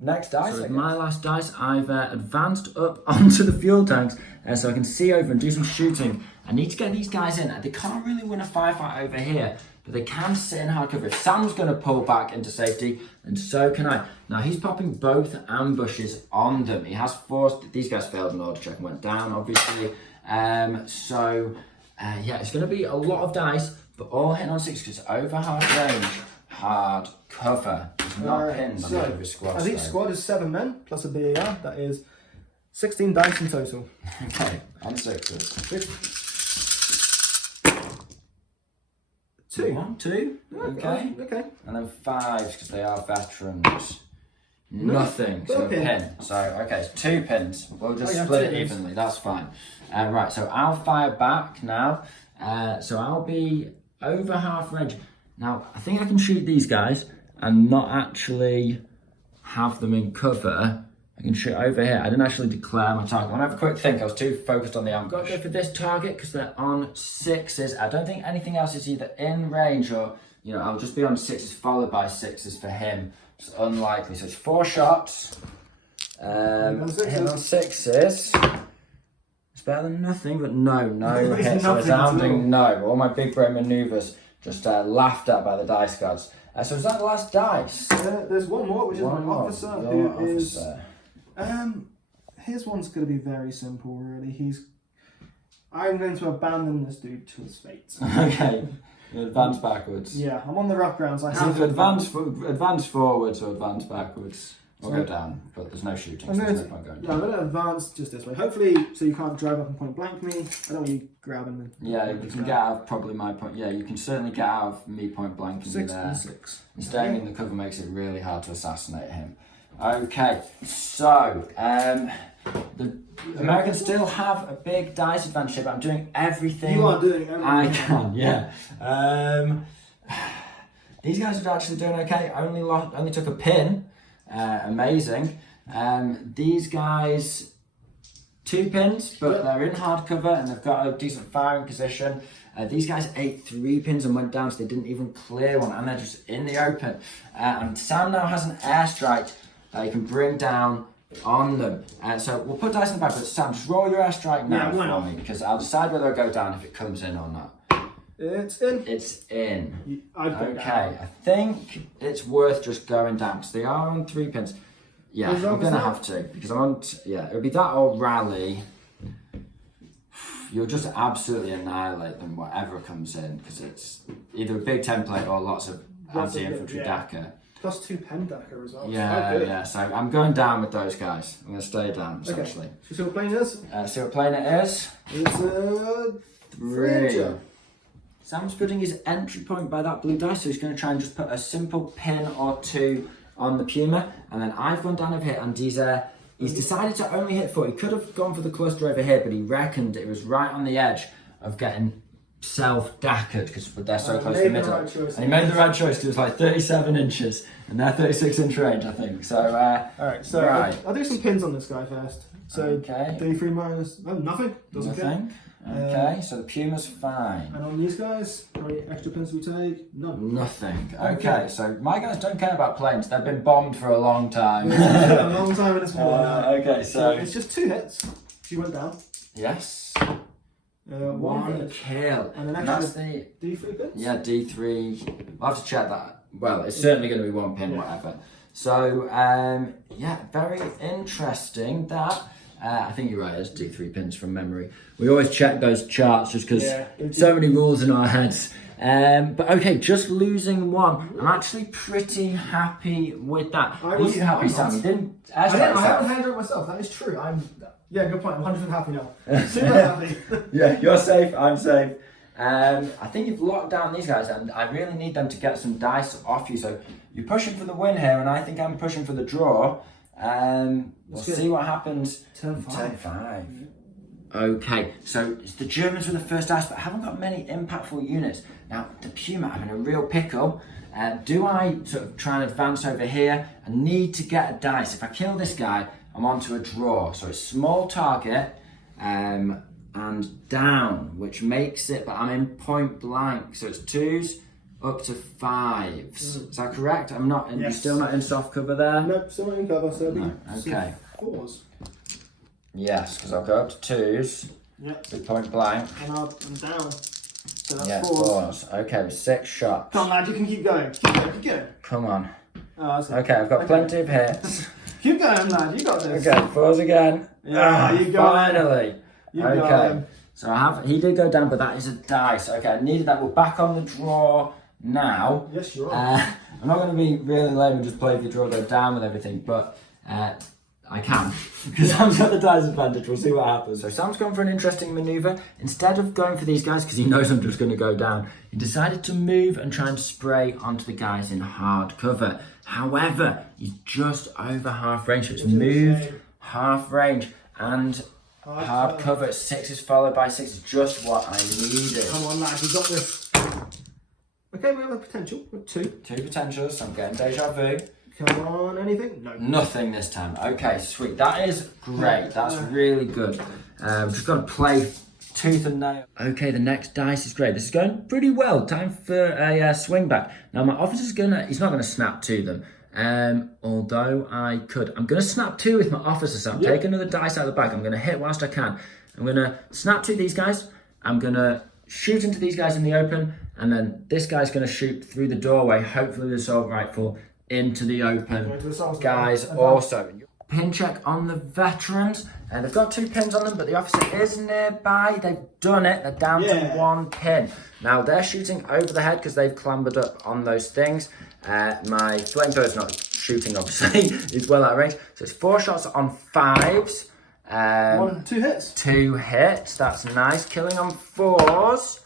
next dice. So with my last dice, I've advanced up onto the fuel tanks so I can see over and do some shooting. I need to get these guys in. They can't really win a firefight over here, but they can sit in hard cover. If Sam's going to pull back into safety, then so can I. Now he's popping both ambushes on them. He has forced, these guys failed an order check and went down, obviously. Yeah, it's going to be a lot of dice, but all hitting on 6 because it's over hard range. Hard cover. There's not pins on the end of his squad. As each squad is 7 men plus a BAR. That is 16 dice in total. Okay, on 6s. 2. 1, 2. Okay. Okay. And then 5s because they are veterans. Nothing. So a pin. So, okay, it's 2 pins. We'll just split it evenly. That's fine. Right, so I'll fire back now. So I'll be over half range. Now, I think I can shoot these guys and not actually have them in cover. I can shoot over here. I didn't actually declare my target. I'll have a quick think. I was too focused on the ambush. Got to go for this target because they're on 6s. I don't think anything else is either in range or, you know, I'll just be on 6s followed by 6s for him. It's unlikely. So it's 4 shots. Hit on 6s. It's better than nothing, but no hits. So resounding no. All my big brain maneuvers just laughed at by the dice gods. So is that the last dice? There's one more, which is my officer, who is. Officer. His one's going to be very simple, really. I'm going to abandon this dude to his fate. Okay, you advance backwards. Yeah, I'm on the rough grounds. I So have if to advance forwards or advance backwards, or go down, but there's no shooting, so there's no point going I'm down. going to advance just this way. Hopefully, so you can't drive up and point blank me. I don't want you grabbing me. Yeah, you can get out of probably my point. Yeah, you can certainly get out of me point blank in there. 6. And staying in the cover makes it really hard to assassinate him. Okay, so the Americans still have a big dice advantage, but I'm doing everything You are doing everything. I can. Yeah. These guys are actually doing okay. Only took a pin. Amazing. These guys, 2 pins, but they're in hard cover and they've got a decent firing position. These guys ate 3 pins and went down, so they didn't even clear one, and they're just in the open. And Sam now has an airstrike that he can bring down on them. So we'll put dice in the bag, but Sam, just roll your airstrike now for me, because I'll decide whether I go down if it comes in or not. It's in. It's in. Okay, I think it's worth just going down, because they are on 3 pins. Yeah, I'm going to have to, because I'm on, yeah, it would be that or rally. You'll just absolutely annihilate them, whatever comes in, because it's either a big template or lots of anti-infantry Dakar. Plus 2 pen Dakar as well. Yeah, so I'm going down with those guys. I'm going to stay down, essentially. Okay. So see what plane it is? See what plane it is? It's a 3. Sam's putting his entry point by that blue dice, so he's going to try and just put a simple pin or 2 on the Puma, and then I've gone down over here, and he's decided to only hit 4. He could have gone for the cluster over here, but he reckoned it was right on the edge of getting self-dackered, because they're so close to the middle. And he made the right choice, because it was like 37 inches, and they're 36 inch range, I think. So, alright, so I'll do some pins on this guy first. So, okay. D3 minus, nothing. Doesn't care. Okay, so the Puma's fine. And on these guys, how many extra pins do we take? None. Nothing. Okay, so my guys don't care about planes. They've been bombed for a long time. A long time in this war now. Okay, so it's just 2 hits. She went down. Yes. 1 hit. Kill. And an that's extra the D3 pins? Yeah, D3. I'll have to check that. Well, it's certainly going to be 1 pin, whatever. So, yeah, very interesting that. I think you're right, it's D3 pins from memory. We always check those charts just because so many rules in our heads. But okay, just losing 1. I'm actually pretty happy with that. Are you happy, Sam? You didn't I haven't handled it myself, that is true. Yeah, good point. I'm 100% happy now. Super happy. Yeah, you're safe, I'm safe. I think you've locked down these guys, and I really need them to get some dice off you. So you're pushing for the win here, and I think I'm pushing for the draw. We'll see what happens. Turn 5. Okay, so it's the Germans with the first dice, but haven't got many impactful units. Now, the Puma having a real pickle. Do I sort of try and advance over here? I need to get a dice. If I kill this guy, I'm onto a draw. So it's small target and down, which makes it, but I'm in point blank. So it's 2s up to 5s. Is that correct? I'm not in, you're still not in soft cover there? Nope, still not in cover, so okay. 4s. Yes, because I'll go up to 2s. Yep. With point blank. And I'm down. So that's 4s. Okay, with 6 shots. Come on, lad, you can keep going. Keep going. Come on. Oh, okay, I've got plenty of hits. Keep going, lad, you got this. Okay, 4s again. Yeah, you got it. Finally. Okay. So he did go down, but that is a dice. Okay, I needed that. We're back on the draw now. Yes, you are. I'm not going to be really lame and just play if you draw go down with everything, but I can, because Sam's got the dice advantage. We'll see what happens. So Sam's gone for an interesting manoeuvre. Instead of going for these guys, because he knows I'm just going to go down, he decided to move and try and spray onto the guys in hard cover. However, he's just over half range, so it's moved half range, and hard cover 6 is followed by 6 is just what I needed. Come on, lad, you got this. Okay, we have a potential with 2. 2 potentials, so I'm getting deja vu. Come on, anything? No. Nothing this time. Okay, sweet. That is great. That's really good. We've just got to play tooth and nail. Okay, the next dice is great. This is going pretty well. Time for a swing back. Now, my officer's he's not gonna snap to them. Although I could. I'm gonna snap 2 with my officer, so I'm taking another dice out of the bag. I'm gonna hit whilst I can. I'm gonna snap 2 these guys. I'm gonna shoot into these guys in the open, and then this guy's gonna shoot through the doorway, hopefully the assault rifle, into the open. Guys, also pin check on the veterans, and they've got 2 pins on them, but the officer is nearby. They've done it. They're down to 1 pin. Now they're shooting over the head because they've clambered up on those things. My flamethrower's not shooting, obviously. It's well out of range. So it's 4 shots on 5s. 2 hits. 2 hits. That's nice. Killing on 4s.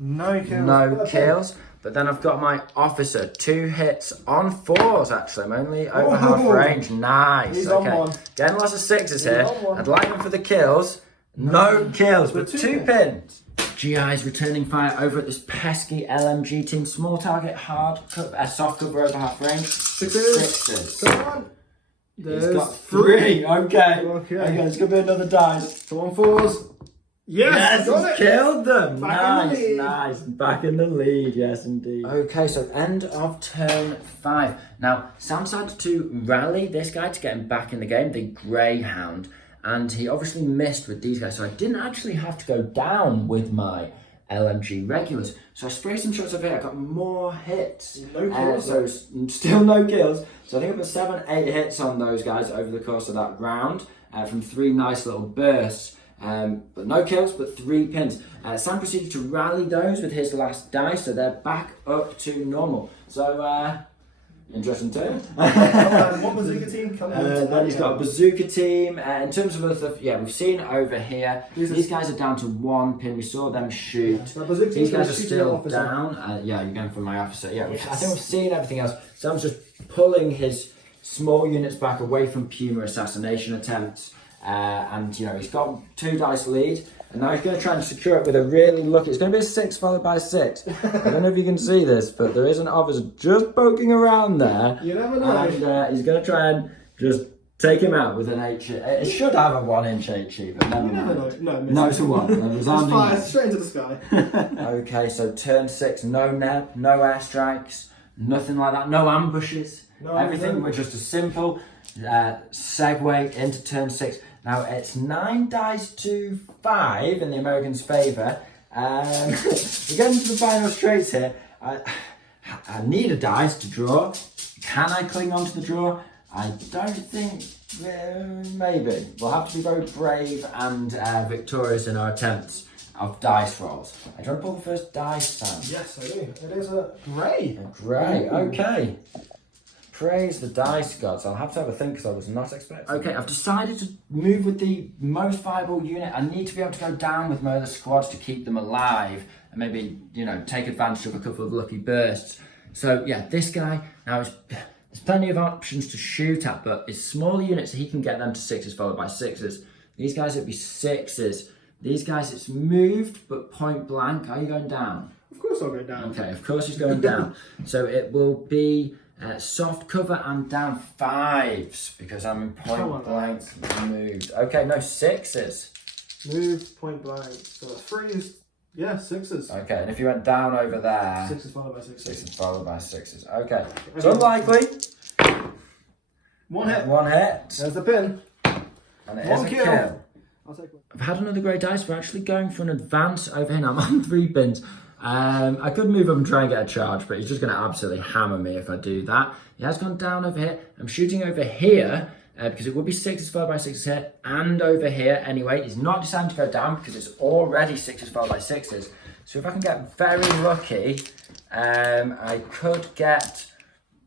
No kills. No kills. But then I've got my officer, 2 hits on 4s actually. I'm only over half range. Nice. He's okay. on 1. Getting lots of 6s here. I'd like them for the kills. No kills, but Two 2 pins. GI's returning fire over at this pesky LMG team. Small target, soft cover over half range. Sixes. Come on. He's There's got 3. Okay. Okay. It's going to be another dice. Come on, 4s. Yes, got he's it. killed them. Back in the lead. Nice. Back in the lead, yes indeed. Okay, so end of turn 5. Now, Sam decided to rally this guy to get him back in the game, the Greyhound. And he obviously missed with these guys, so I didn't actually have to go down with my LMG regulars. So I sprayed some shots over here, I got more hits. No kills. So still no kills. So I think I put 7, 8 hits on those guys over the course of that round from 3 nice little bursts. But no kills, but 3 pins. Sam proceeded to rally those with his last dice, so they're back up to normal. So, interesting turn. What bazooka team coming in? Then he's got a bazooka team. In terms of other stuff, yeah, we've seen over here. These guys are down to 1 pin. We saw them shoot. These guys are still down. Yeah, you're going for my officer. Yeah, Yes. I think we've seen everything else. Sam's just pulling his small units back away from Puma assassination attempts. And you know, he's got 2 dice lead, and now he's going to try and secure it with a really lucky. It's going to be a 6 followed by 6. I don't know if you can see this, but there is an officer just poking around there. You never know. And he's going to try and just take him out with an HE. It should have a 1-inch HE, but never You never mind. know. No, it's a 1. Just fire straight into the sky. Okay, so turn 6, no NEB, no airstrikes, nothing like that, no ambushes. Everything was just a simple segue into turn 6. Now it's 9 dice to 5 in the Americans' favour. We're getting to the final straights here. I need a dice to draw. Can I cling on to the draw? I don't think. Maybe. We'll have to be very brave and victorious in our attempts of dice rolls. Do you want to pull the first dice, Sam? Yes, I do. It is a grey. A grey, okay. Praise the dice gods. I'll have to have a think because I was not expecting. Okay, I've decided to move with the most viable unit. I need to be able to go down with my other squads to keep them alive and maybe, you know, take advantage of a couple of lucky bursts. So yeah, this guy, now there's plenty of options to shoot at, but it's smaller units, so he can get them to 6s followed by 6s. These guys, it'd be 6s. These guys, it's moved, but point blank. Are you going down? Of course I'll go down. Okay, of course he's going down. So it will be soft cover and down 5s because I'm in point blank moved. Okay, no 6s. Moved point blank. So 3s. Yeah, 6s. Okay, and if you went down over there, 6s followed by 6s. 6s followed by 6s. Okay, it's unlikely. 1 hit. 1 hit. There's the pin. And it is 1 a kill. kill. I'll take 1. I've had another great dice. We're actually going for an advance over here now. I'm on 3 pins. I could move up and try and get a charge, but he's just going to absolutely hammer me if I do that. He has gone down over here. I'm shooting over here because it would be 6s followed by 6s here and over here anyway. He's not deciding to go down because it's already 6s followed by 6s. So if I can get very lucky, I could get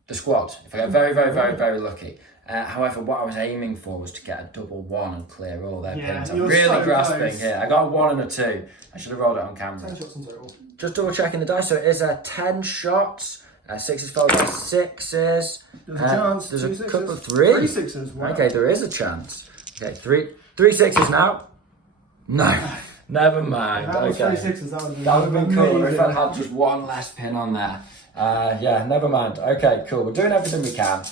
the squad. If I get very, very, very, very lucky. However, what I was aiming for was to get a double 1 and clear all their pins. I'm really so grasping close. here. I got a 1 and a 2. I should have rolled it on camera. 10 shots in total. Just double checking the dice. So it is 10 shots. 6s followed by 6s. There's a chance. There's 2 a 6s. couple of 3. 3 6s. Wow. Okay, there is a chance. Okay, 3 6s now. No, never mind. That was Okay. 3 6s. That would That would have been cool if I amazing. had just 1 less pin on there. Yeah, never mind. Okay, cool. We're doing everything we can.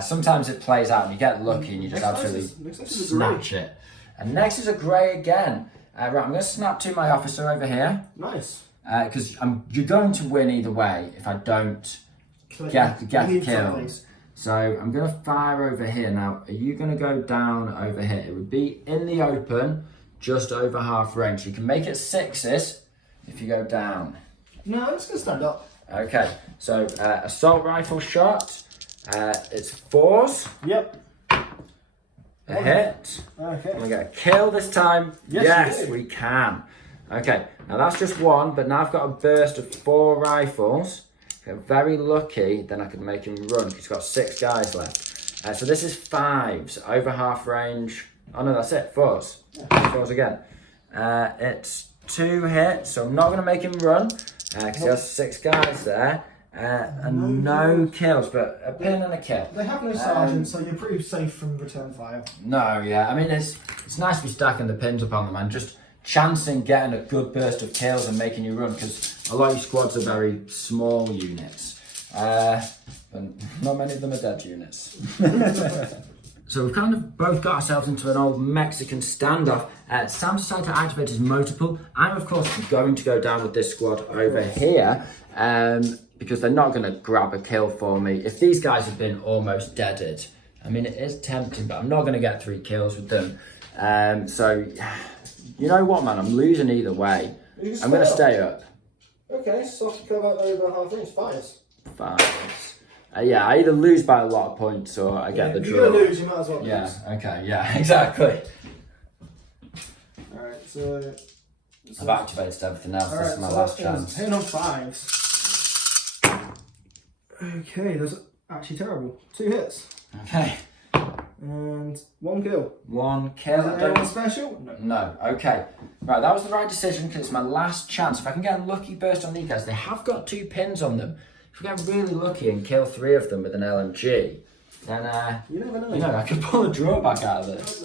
Sometimes it plays out and you get lucky and you just absolutely next is a grey. snatch it. And next is a grey again. Right, I'm going to snap to my officer over here. Nice. Because you're going to win either way if I don't get the kills. So I'm going to fire over here. Now, are you going to go down over here? It would be in the open, just over half range. You can make it 6s if you go down. No, I'm just going to stand up. Okay, so assault rifle shot. It's 4s. Yep. A hit. Okay. Can we get a kill this time? Yes, we can. Okay, now that's just 1, but now I've got a burst of 4 rifles. If I'm very lucky, then I can make him run because he's got 6 guys left. So this is 5s, over half range. Oh no, that's it, 4s. 4s again. It's 2 hits, so I'm not going to make him run because he has 6 guys there. and no kills, but a pin and a kill. They have no sergeant, so you're pretty safe from return fire. No, yeah, I mean it's nice to be stacking the pins upon them and just chancing getting a good burst of kills and making you run, because a lot of your squads are very small units, but not many of them are dead units. So we've kind of both got ourselves into an old Mexican standoff. Sam decided to activate his multiple. I'm of course going to go down with this squad over here, because they're not going to grab a kill for me. If these guys have been almost deaded, I mean, it is tempting, but I'm not going to get 3 kills with them. So, you know what, man? I'm losing either way. I'm going to stay up. Okay, soft cover over half range, 5s. 5s. Yeah, I either lose by a lot of points or I get the draw. If you're going to lose, you might as well lose. Yeah, okay, yeah, exactly. Alright, so... I've activated everything else. This is my last chance. Hitting on 5s. Okay, that's actually terrible. 2 hits. Okay. And 1 kill. 1 kill. Is that anyone special? No. No, okay. Right, that was the right decision because it's my last chance. If I can get a lucky burst on these guys, they have got 2 pins on them. If we get really lucky and kill 3 of them with an LMG, then you never know. You know, I could pull a draw back out of this.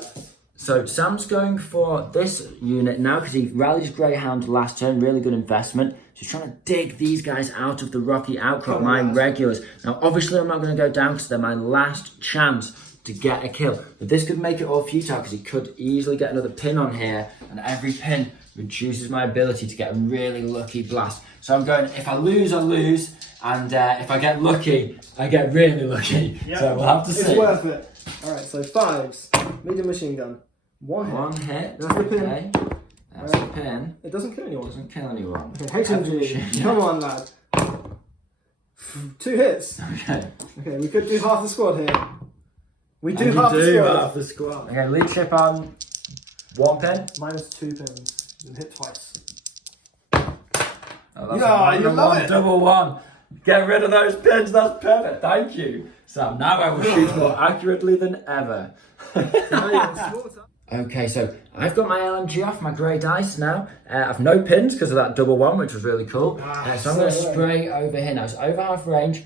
So Sam's going for this unit now because he rallied his Greyhound last turn, really good investment. So he's trying to dig these guys out of the rocky outcrop, my regulars. Now obviously I'm not going to go down because they're my last chance to get a kill. But this could make it all futile because he could easily get another pin on here, and every pin reduces my ability to get a really lucky blast. So I'm going, if I lose, I lose, and if I get lucky, I get really lucky. Yep. So we'll have to see. It's worth it. Alright, so 5s, medium machine gun. 1 hit. 1 hit. That's the pin. Okay. That's the pin. It doesn't kill anyone. Doesn't kill anyone. Okay, HMG. Come on, lad. 2 hits. Okay. Okay, we could do half the squad here. We do And half you the do squad. half the squad. Okay, lead chip on 1 pin. Minus 2 pins. And hit twice. Oh, that's No, a you love it. double 1. Get rid of those pins. That's perfect. Thank you. So now I will shoot more accurately than ever. Okay, so I've got my LMG off, my grey dice now. I've no pins because of that double 1, which was really cool. So I'm going to spray over here now. It's over half range,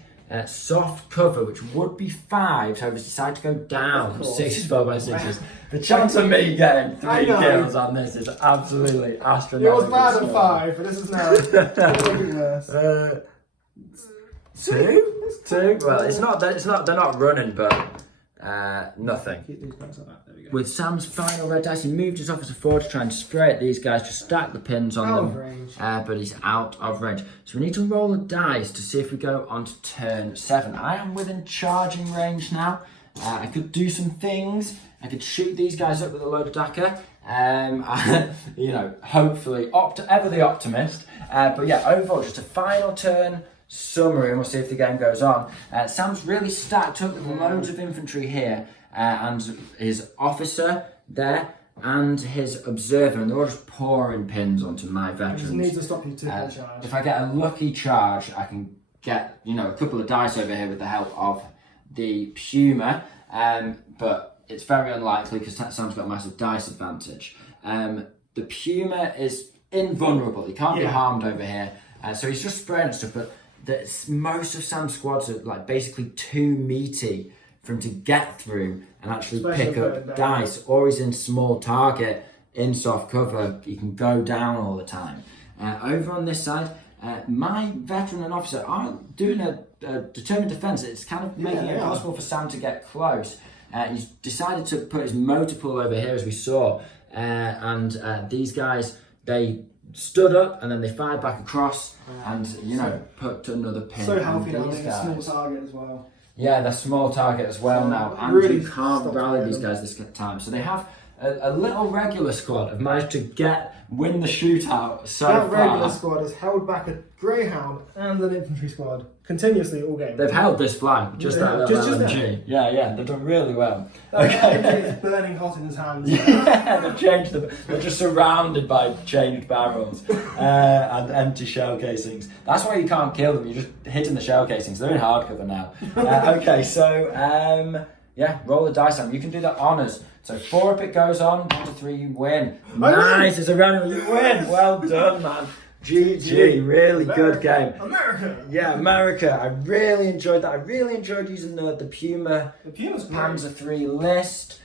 soft cover, which would be 5. So I've decided to go down 6 12x6s. The chance of me getting 3 kills on this is absolutely astronomical. It was bad at 5, but this is now worse. 2? 2? Well, it's not. They're not running, but nothing. Keep these guys like that. There we go. With Sam's final red dice, he moved his officer forward to try and spray at these guys to stack the pins on Out them. of range. But he's out of range. So we need to roll a dice to see if we go on to turn 7. I am within charging range now. I could do some things. I could shoot these guys up with a load of Dakar. You know, hopefully, ever the optimist. But yeah, overall, just a final turn summary, and we'll see if the game goes on. Sam's really stacked up with loads of infantry here, and his officer there, and his observer, and they're all just pouring pins onto my veterans. Just need to stop you 2 pin charge. If I get a lucky charge, I can get, you know, a couple of dice over here with the help of the Puma, but it's very unlikely because Sam's got a massive dice advantage. The Puma is invulnerable. He can't be harmed over here, so he's just spraying and stuff, but most of Sam's squads are like basically too meaty for him to get through and actually pick up dice, or he's in small target, in soft cover, he can go down all the time. Over on this side, my veteran and officer are doing a determined defence. It's kind of making it impossible for Sam to get close. He's decided to put his motor pool over here, as we saw, and these guys, they stood up and then they fired back across and, you know, put another pin. So healthy now, these they're a guys. small target as well. Yeah, they're small target as well now, and really you can't rally these guys this time. So they have a little regular squad have managed to win the shootout so That regular far. squad has held back a Greyhound and an infantry squad continuously all game. They've held this flank, just Yeah, that little just LMG. Yeah, they've done really well. That LMG is burning hot in his hands. Yeah, they've changed them. They're just surrounded by changed barrels and empty shell casings. That's why you can't kill them. You're just hitting the shell casings. They're in hardcover now. Okay, so yeah, roll the dice on. You can do the honours. So 4 if it goes on, 1 to 3 you win. Nice, it's a random, you win. Well done, man. GG, really good game. America. Yeah, America. I really enjoyed that. I really enjoyed using the Puma The Puma's great. Panzer III list.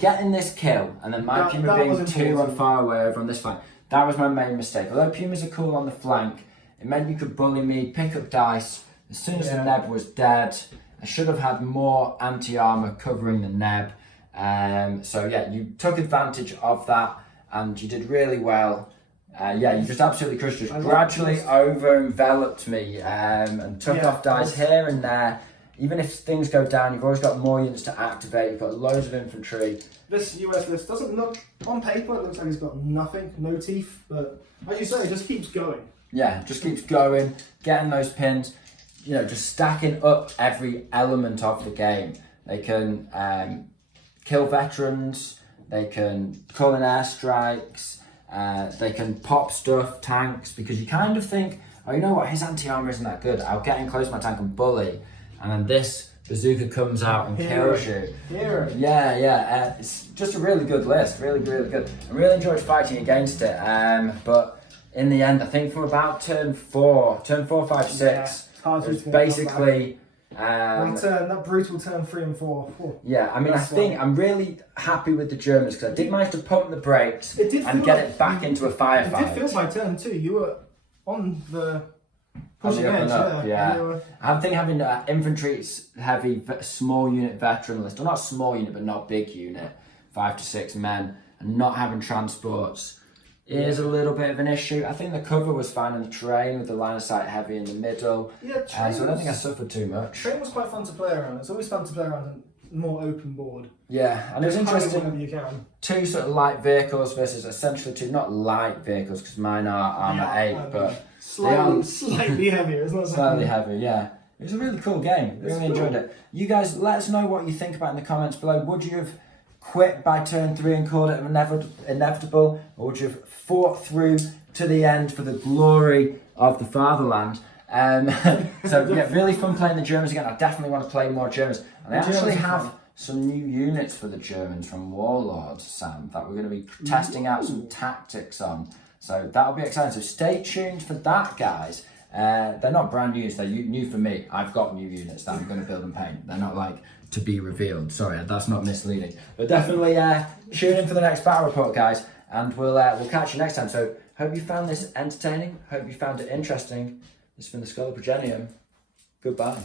Getting this kill, and then my Puma that being was 2 on important. far away over on this flank. That was my main mistake. Although Pumas are cool on the flank, it meant you could bully me, pick up dice. As soon as the Neb was dead, I should have had more anti-armor covering the Neb. So yeah, you took advantage of that, and you did really well. You just absolutely crushed us. Gradually over-enveloped me and took off dice here and there. Even if things go down, you've always got more units to activate. You've got loads of infantry. This US list doesn't look, on paper, it looks like it's got nothing, no teeth, but as you say, it just keeps going. Yeah, just keeps going, getting those pins, just stacking up every element of the game. They can kill veterans, they can call in airstrikes, they can pop stuff, tanks, because you kind of think, oh, you know what, his anti-armor isn't that good. I'll get in close to my tank and bully. And then this bazooka comes out and kills you. Yeah. It's just a really good list, really, really good. I really enjoyed fighting against it, but in the end, I think from about turn 4, 5, 6, it was basically... that brutal turn 3 and 4. Whew. Yeah, I mean, I'm really happy with the Germans because I did manage to pump the brakes and get it back into a firefight. It did feel by turn 2, you were on the... pushing Up edge, and up, yeah. I think having infantry heavy small unit veteran list, or not small unit but not big unit, 5 to 6 men, and not having transports is a little bit of an issue. I think the cover was fine in the terrain with the line of sight heavy in the middle. Yeah, so I don't think I suffered too much. Train was quite fun to play around. It's always fun to play around a more open board. Yeah, and it was interesting. Whenever you can. 2 sort of light vehicles versus essentially 2 not light vehicles because mine are armor 8, but slightly heavier. It's not slightly heavier. Yeah, it was a really cool game. Really enjoyed it. You guys, let us know what you think about in the comments below. Would you have quit by turn 3 and called it inevitable, or would you have fought through to the end for the glory of the fatherland? So yeah, really fun playing the Germans again. I definitely want to play more Germans, and I actually have some new units for the Germans from Warlord, Sam, that we're going to be testing out some tactics on. So that'll be exciting. So stay tuned for that, guys. They're not brand new, they're new for me. I've got new units that I'm going to build and paint. They're not like to be revealed. Sorry, that's not misleading. But definitely tune in for the next battle report, guys, and we'll catch you next time. So hope you found this entertaining. Hope you found it interesting. This has been the Schola Progenium. Goodbye.